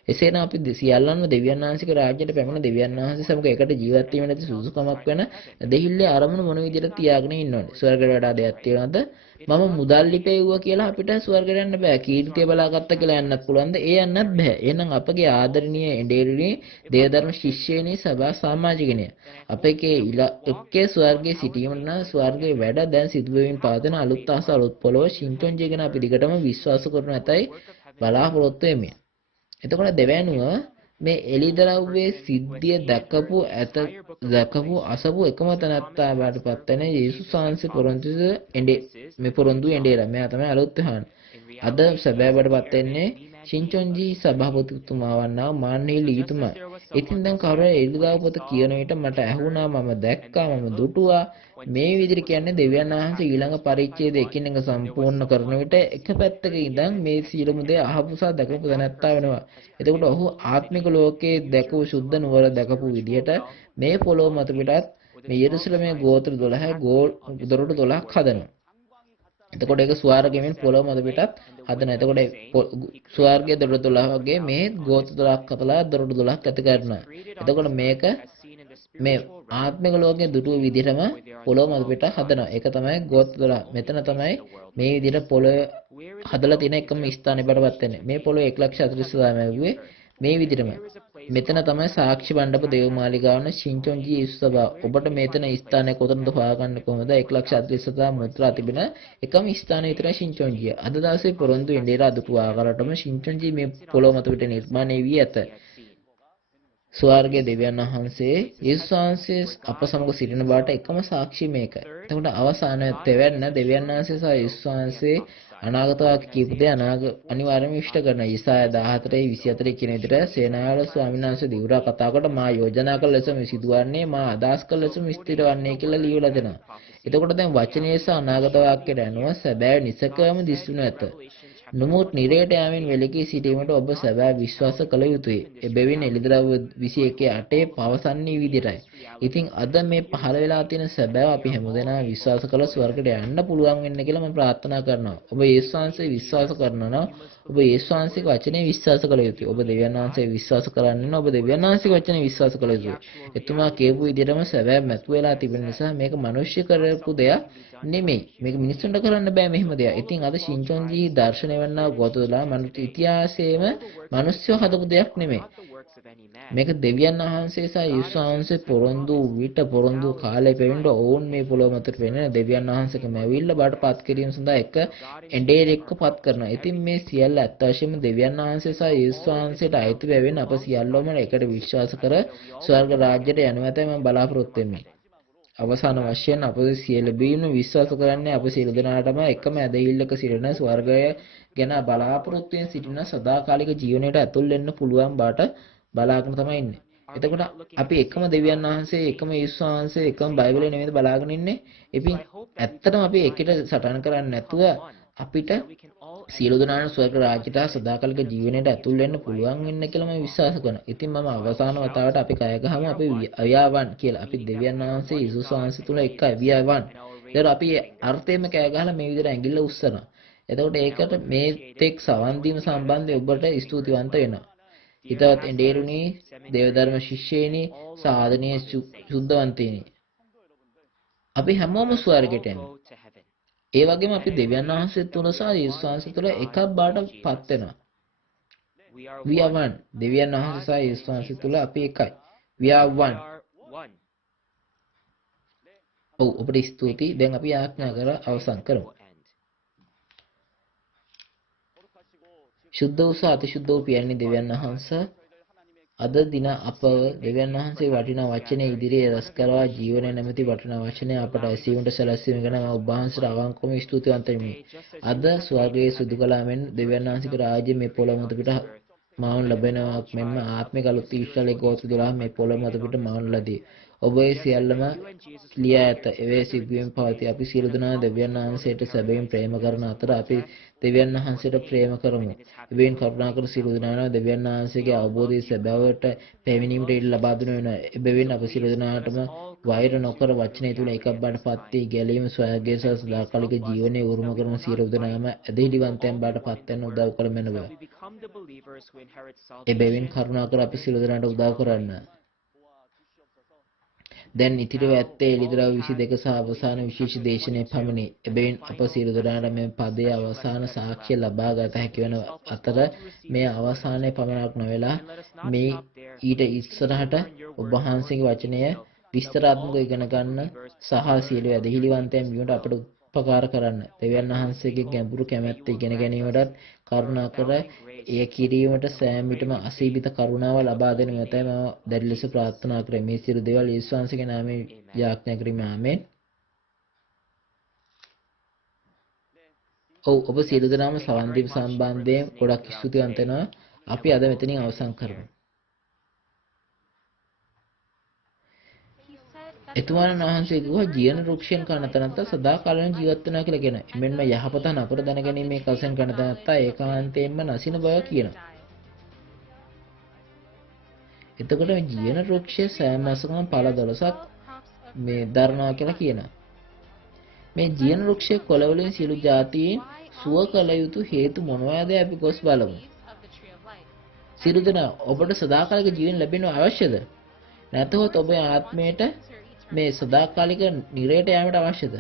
එසේනම් අපි සියල්ලන්ම දෙවියන් වහන්සේගේ රාජ්‍යයට පැමිණ දෙවියන් වහන්සේ සමග එකට ජීවත් වීම නැති සුදුසුකමක් වෙන දෙහිල්ලේ අරමුණු මොන විදිහට තියාගෙන ඉන්න ඕනේ. ස්වර්ගයට වඩා දෙයක් තියනවාද? මම මුදල් ලිපෙව්වා කියලා අපිට ස්වර්ගයට යන්න බෑ. කීර්තිය බලාගත්ත කියලා යන්නත් පුළුවන්ද? ඒ යන්නත් බෑ. එහෙනම් අපගේ ආදරණීය එඬේරිණී දේවධර්ම ශිෂ්‍යයනි සභා සමාජිකණිය අපගේ ඉලක්කයේ ස්වර්ගයේ සිටීමට නම් ස්වර්ගයේ වැඩ දැන් සිදු වෙමින් පවතින අලුත් ආස අලුත් පොළොව ශින්චොන්ජි ගැන අපි දිගටම විශ්වාස කරන ඇතයි බලාපොරොත්තු වෙමි. එතකොට දෙවැනුව මේ එළිදරව්වේ සිද්ධිය දැකපු අසපු එකම තැනත්තා බාටපත් වෙන යේසුස් වහන්සේ පොරොන්දු එඬේලා මෙයා තමයි අලුත් යහන්. අද සැබෑ බාටපත් වෙන්නේ ශින්චොන්ජි සභාපතිතුමා වන්නා මාන්නේලි ඊතුමා. ඉතින් දැන් කවුරු එළිදරව් පොත කියන විට මට ඇහුණා මම දැක්කා මම දුටුවා මේ විදිහට කියන්නේ දෙවියන් වහන්සේ ඊළඟ පරිච්ඡේදය එකින් එක සම්පූර්ණ කරන විට එක පැත්තක ඉඳන් මේ සියලුම දේ අහපුසා දැකපු දැනත්තා වෙනවා. එතකොට ඔහු ආත්මික ලෝකයේ දැකපු සුද්ධ නුවර දැකපු විදිහට මේ පොළොව මත පිටත් මේ යෙරුසලමේ ගෝත්‍ර 12 දොරටු 12ක් හදනවා. එතකොට ඒක ස්වර්ගයෙන් පොළොව මත පිටත් හදනවා. එතකොට ස්වර්ගයේ දොරටු 12 වගේ මේ ගෝත්‍ර 12ක් අතලා දොරටු 12ක් ඇති කරනවා. එතකොට මේක මේ ආත්මික ලෝකයේ දුටුව විදිහටම පොළොව මත පිට හදනවා. ඒක තමයි ගෝත්‍ර 12. මෙතන තමයි මේ විදිහට පොළොව හදලා තියෙන එකම ස්ථානේ බඩපත් වෙන්නේ. මේ පොළොව 1,40,000 ලැබුවේ මේ විදිහටම. මෙතන තමයි සාක්ෂි මණ්ඩප දේවමාලිගාවන ශින්චොන්ජි යේසුස් සභාව. ඔබට මෙතන ස්ථානය කොතනද හොයාගන්න කොහොමද? 1,40,000 මුද්‍රා තිබෙන එකම ස්ථානය විතරයි ශින්චොන්ජිය. අද දවසේ පොරොන්දු එඬේලා අදපු ආකාරයටම ශින්චොන්ජි මේ පොළොව මත පිට නිර්මාණය වී ඇත. ස්වර්ගයේ දෙවියන් වහන්සේ යේසුස් වහන්සේ අප සමග සිටින බවට එකම සාක්ෂි මේක. එතකොට අවසානයේ තෙවැන්න දෙවියන් වහන්සේ සහ යේසුස් වහන්සේ අනාගත වාක්‍ය කියපු දේ අනිවාර්යයෙන්ම ඉෂ්ට කරනවා. ඊසාය 14:24 කියන විදිහට සේනාවල ස්වාමීන් වහන්සේ දිවුරා කතා කොට මා යෝජනා කළ ලෙසම සිදුවන්නේ මා අදහස් කළ ලෙසම ස්ථිර වන්නේ කියලා ලියවලා දෙනවා. එතකොට දැන් වචනයේ සහ අනාගත වාක්‍යයට අනුව සැබෑ නිසකවම දිස්ුණු ඇත. නමුත් නිරයට යාමෙන් වැළකී සිටීමට ඔබ සැබෑ විශ්වාස කළ යුතුය. එබැවින් එළිදරව් 21:8 පවසන්නේ විදිහටයි. ඉතින් අද මේ පහළ වෙලා තියෙන සැබෑව අපි හැමදෙනා විශ්වාස කළ ස්වර්ගයට යන්න පුළුවන් වෙන්න කියලා මම ප්‍රාර්ථනා කරනවා. ඔබ යේසුස් වහන්සේ විශ්වාස කරනවා නම් ඔබ යේසුස් වහන්සේගේ වචනේ විශ්වාස කළ යුතුයි. ඔබ දෙවියන් වහන්සේ විශ්වාස කරන්නේ නම් ඔබ දෙවියන් වහන්සේගේ වචනේ විශ්වාස කළ යුතුයි. එතුමා කියපු විදිහටම සැබෑ මැතු වෙලා තිබෙන නිසා මේක මිනිස්සු කරපු දෙයක් නෙමෙයි. මේක මිනිස්සුන්ට කරන්න බෑ මෙහෙම දෙයක්. ඉතින් අද ශින්චොන්ජි දර්ශනය වෙන්නා ගොතලා මනුස්ස ඉතිහාසයේම මිනිස්සු හදපු දෙයක් නෙමෙයි. මේක දෙවියන් වහන්සේ සහ යේසුස් වහන්සේ පොරොන්දු විට පොරොන්දු කාලේ පෙවෙන්න ඕන් මේ පොළොව මතට වෙන්නේ දෙවියන් වහන්සේකම ඇවිල්ලා බාට පත් කිරීම සඳහා එක එඬේරෙක්ව පත් කරනවා. ඉතින් මේ සියල්ල ඇත්ත වශයෙන්ම දෙවියන් වහන්සේ සහ යේසුස් වහන්සේට අයිති බැවින් අප සියල්ලම එකට විශ්වාස කර ස්වර්ග රාජ්‍යයට යනවා තමයි මම බලාපොරොත්තු වෙන්නේ. අවසාන වශයෙන් අප සියලු බීම විශ්වාස කරන්නේ අප සියලු දෙනාටම එකම ඇදහිල්ලක සිටින ස්වර්ගය ගැන බලාපොරොත්තු වෙන සිටින සදාකාලික ජීවනයට ඇතුල් වෙන්න පුළුවන් බාට බලාගෙන තමයි ඉන්නේ. එතකොට අපි එකම දෙවියන් වහන්සේ, එකම යේසුස් වහන්සේ, එකම බයිබලය නෙමෙයිද බලාගෙන ඉන්නේ. ඉතින් ඇත්තටම අපි එකට සටන් කරන්නේ නැතුව අපිට සියලු දෙනාට ස්වර්ග රාජ්‍යයට සදාකාලික ජීවනයට ඇතුල් වෙන්න පුළුවන් වෙන්න කියලා මම විශ්වාස කරනවා. ඉතින් මම අවසාන වතාවට අපි කය ගහමු අපි අවියාවන් කියලා. අපි දෙවියන් වහන්සේ යේසුස් වහන්සේ තුල එක අවියාවන්. ඒතර අපි අර්ථයෙන්ම කය ගහලා මේ විදිහට ඇඟිල්ල උස්සනවා. එතකොට ඒකට මේ තෙක් සවන් දීම සම්බන්ධයෙන් ඔබට ස්තුතිවන්ත වෙනවා. හිතවත් එඬේරුණි දේවධර්ම ශිෂ්‍යේනි සාධනීය සුද්ධවන්තේනි අපි හැමෝම ස්වර්ගයට යනවා. ඒ වගේම අපි දෙවියන් වහන්සේ තුල සහ යේසුස් වහන්සේ තුල එකක් බාටපත් වෙනවා. we are one. දෙවියන් වහන්සේ සහ යේසුස් වහන්සේ තුල අපි එකයි. we are one. ඔව් ඔබට ස්තුතියි. දැන් අපි ආඥා කර අවසන් කරමු. ශුද්ධ වූ සහ අතිශුද්ධ වූ පියන්නේ දෙවියන් වහන්සේ අද දින අපව දෙවියන් වහන්සේ වටිනා වචනේ ඉදිරියේ රැස් කරවා ජීවනයේ නැමැති වටිනා වචනේ අපට ඇසීමට සැලැස්වීම ගැන මම ඔබ වහන්සේට අවංකවම ස්තුතිවන්ත වෙමි. අද ස්වර්ගයේ සුදු කලාමෙන් දෙවියන් වහන්සේගේ රාජ්‍ය මේ පොළොව මත පිට මවන ලැබෙනවා මෙන්න ආත්මික අලුත් ඊශ්‍රායලයේ ගෝත්‍ර 12 මේ පොළොව මත පිට මවන ලදී. ඔබ ඒ සියල්ලම ලියා ඇත. එවේ සිදුවීම් පවතී. අපි සියලු දෙනා දෙවියන් වහන්සේට සැබවින් ප්‍රේම කරන අතර අපි දෙවියන් වහන්සේට ප්‍රේම කරමු. එබැවින් කරුණාකර සියලු දෙනාම දෙවියන් වහන්සේගේ අවබෝධය සැබෑවට පැමිණීමට ඉඩ ලබා දුන වෙනවා. එබැවින් අප සියලු දෙනාටම වෛර නොකර වචනය තුල එකක් බාටපත් වී ගැලීම ස්වර්ගයේ සහ සදාකාලික ජීවනයේ උරුම කරන සියලු දෙනාම ඇදහිලිවන්තයන් බාටපත් වෙන්න උදව් කළ මැනව. එබැවින් කරුණාකර අපි සියලු දෙනාට උදව් කරන්න. දැන් ඉතිරිව ඇත්තේ එළිදරව් 22 සහ අවසාන විශේෂ දේශනාවේ පමණි. එබැවින් අප සියලු දෙනාට මේ පදයේ අවසාන සාක්ෂිය ලබා ගත හැකි වන අතර මේ අවසානයේ පමණක් නොවලා මේ ඊට ඉස්සරහට ඔබ වහන්සේගේ වචනය විස්තරාත්මකව ඉගෙන ගන්න සහ සියලු ඇදහිලිවන්තයන් වීමට අපට උපකාර කරන්න. දෙවියන් වහන්සේගේ ගැඹුරු කැමැත්ත ඉගෙන ගැනීමටත් කරුණාකර එය කිරීමට සෑම විටම අසීමිත කරුණාව ලබා දෙන යතයි මම දැඩි ලෙස ප්‍රාර්ථනා කරමි. මේ සියලු දේවල් යේසුස් වහන්සේගේ නාමයෙන් යාඥා කරමි. ආමේන්. ඔව් ඔබ සියලු දෙනාම සවන් දීම සම්බන්ධයෙන් ගොඩක් ස්තුතිවන්ත වෙනවා. අපි අද මෙතනින් අවසන් කරමු. එතුමාණන් වහන්සේ කිව්වා ජීවන වෘක්ෂයෙන් කන තැනත්තා සදාකාලීන ජීවත් වෙනවා කියලා කියනවා. එමෙන්ම යහපත නපුර දැනගැනීමේ කසෙන් කන තැනත්තා ඒකාන්තයෙන්ම නැසින බව කියනවා. එතකොට මේ ජීවන වෘක්ෂයේ සෑම මාසකම ඵල 12ක් මේ දරනවා කියලා කියනවා. මේ ජීවන වෘක්ෂයේ කොළ වලින් සියලු જાතීන් සුව කළ යුතු හේතු මොනවාද අපි ගොස් බලමු. සියලු දෙනා ඔබට සදාකාලික ජීවන ලැබෙන්න අවශ්‍යද? නැත්නම් ඔබේ ආත්මයට මේ සදාකාලික නිරයට යාමට අවශ්‍යද?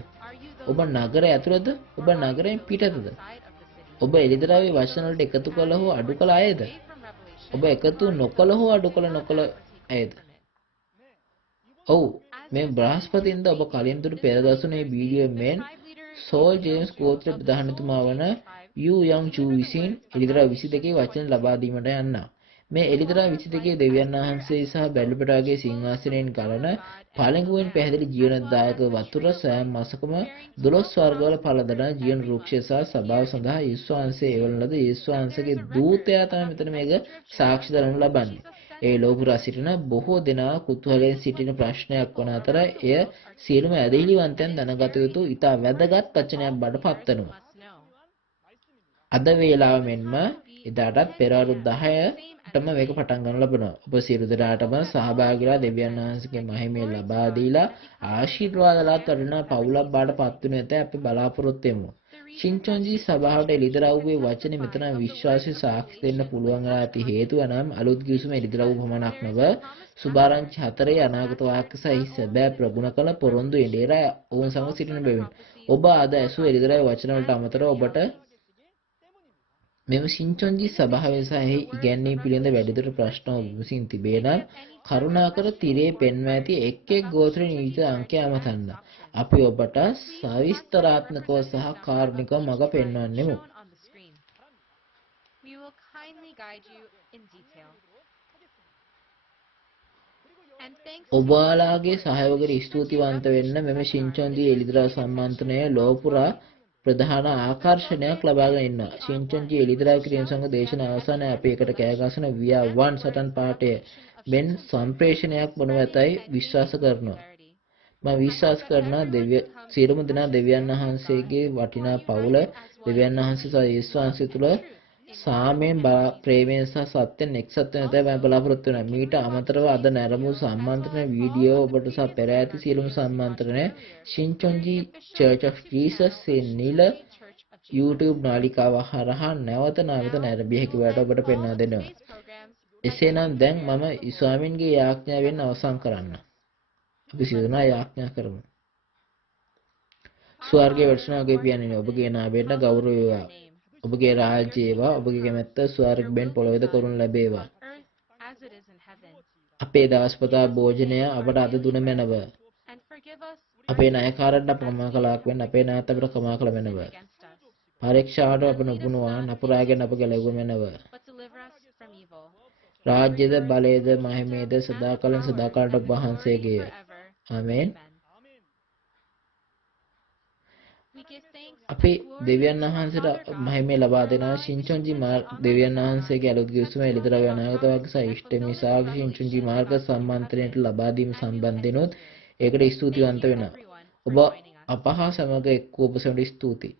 ඔබ නගරය ඇතුළතද? ඔබ නගරයෙන් පිටතද? ඔබ එළිදරව්වේ වචන වලට එකතු කළ හෝ අඩු කළ අයද? ඔබ එකතු නොකළ හෝ අඩු කළ නොකළ අයද? ඔව් මේ බ්‍රහස්පතින්ද ඔබ කලින් දුටු පෙර දසුනේ වීඩියෝ මෙන් සෝල් ජේම්ස් ගෝත්‍ර ප්‍රධානතුමා වන යූ යම් චූ විසින් එළිදරව් 22 වචන ලබා දීමට යන්නා. මේ එළිදරව් 22 දෙවියන් වහන්සේ සහ බැලුපටාගේ සිංහාසනයෙන් ගලන පළඟුවෙන් පැහැදිලි ජීවනදායක වතුර සෑම මාසකම 12 වර්ගවල පළදන ජීවන වෘක්ෂය සහ සභාව සඳහා යේසුස් වහන්සේ එවන ලද යේසුස් වහන්සේගේ දූතයා තමයි මෙතන මේක සාක්ෂි දරනු ලබන්නේ. ඒ ලෝකුරා සිටින බොහෝ දෙනා කුතුහලයෙන් සිටින ප්‍රශ්නයක් වන අතර එය සියලුම ඇදහිලිවන්තයන් දැනගත යුතු ඉතා වැදගත් වචනයක් බවට පත්වනවා. අද වේලාව මෙන්ම එදාටත් පෙර අවුරුදු 10ටම මේක පටන් ගන්න ලබනවා. ඔබ සියලු දෙනාටම සහභාගී වෙලා දෙවියන් වහන්සේගේ මහිමය ලබා දීලා ආශිර්වාදලත් වටිනා පවුලක් බාටපත් වෙන ඇත අපි බලාපොරොත්තු වෙමු. චින්චොන්ජි සභාවට එළිදරව්වේ වචනේ මෙතන විශ්වාසී සාක්ෂි දෙන්න පුළුවන් වෙලා ඇති හේතුව නම් අලුත් ගිවිසුම එළිදරව් පමණක් නොව සුභාරංචි 4 අනාගත වාක්‍ය සහි සැබෑ ප්‍රගුණ කළ පොරොන්දු එඬේර ඔවුන් සමග සිටින බැවින් ඔබ අද ඇසූ එළිදරව් වචන වලට අමතරව ඔබට මෙම සින්චොන්ජි සභාවේ සහ එහි ඉගැන්වීම් පිළිබඳ වැඩිදුර ප්‍රශ්න ඔබ විසින් තිබේ නම් කරුණාකර තිරේ පෙන්වා ඇති එක් එක් ගෝත්‍ර නියුත අංකය අමතන්න. අපි ඔබට සවිස්තරාත්මකව සහ කාරුණිකව මඟ පෙන්වන්නෙමු. ඔබලාගේ සහයෝගයට ස්තුතිවන්ත වෙන්න මෙම සින්චොන්ජි එළිදරව් සම්මන්ත්‍රණය ලෝපුරා ප්‍රධාන ආකර්ෂණයක් ලබාගෙන ඉන්නවා. සින්චොන්ජි එළිදරව් කිරීම සමග දේශන අවසානයේ අපි එකට කෑගසන via 1 සටන් පාඨය මෙන් සම්ප්‍රේෂණයක් වනු ඇතයි විශ්වාස කරනවා. මම විශ්වාස කරනවා සියලුම දෙනා දෙවියන් වහන්සේගේ වටිනා පවුල දෙවියන් වහන්සේ සහ යේසුස් වහන්සේ තුළ සාමයෙන් ප්‍රේමයෙන් සහ සත්‍යෙන් එක්සත් වෙන තැන මම බලාපොරොත්තු වෙනවා. මීට අමතරව අද නැරඹූ සම්මන්ත්‍රණ වීඩියෝ ඔබට සහ පෙර ඇති සියලුම සම්මන්ත්‍රණ සින්චොන්ජි චර්ච් ඔෆ් ජීසස් නිල YouTube නාලිකාව හරහා නැවත නැරඹිය හැකි බවට ඔබට පෙන්වා දෙනවා. එසේනම් දැන් මම ස්වාමින්ගේ යාඥාවෙන් අවසන් කරන්න. අපි සියලුනා යාඥා කරමු. ස්වර්ගයේ වැඩසන ඔබගේ පියාණෙනි ඔබගේ නාමයට ගෞරව වේවා. ඔබගේ රාජ්‍යය වේවා. ඔබගේ කැමැත්ත ස්වර්ගයෙන් පොළොවේද කරනු ලැබේවා. අපේ දවස්පතා භෝජනය අපට අද දුන මැනව. අපේ ණයකාරයන්ට ප්‍රමා කළාක් වෙන්න අපේ ණයත් අපට කමා කළ මැනව. පරීක්ෂාවට අප නොපුණුවා නපුරාගෙන අප ගැලවුව මැනව. රාජ්‍යද බලයද මහිමයද සදාකලින් සදාකාලට ඔබ වහන්සේගේය. ආමේන්. අපි දෙවියන් වහන්සේට මහිමය ලබා දෙනවා. සින්චොන්ජි දෙවියන් වහන්සේගේ අලුත් ගිවිසුම එළිදරව් අනාගත වාක්‍ය සහ ඉෂ්ටමී සාක්ෂි සින්චොන්ජි මාර්ග සම්මන්ත්‍රණයට ලබා දීම සම්බන්ධෙනොත් ඒකට ස්තුතිවන්ත වෙනවා. ඔබ අපහා සමග එක්ව ඔබ සැමට ස්තුතියි.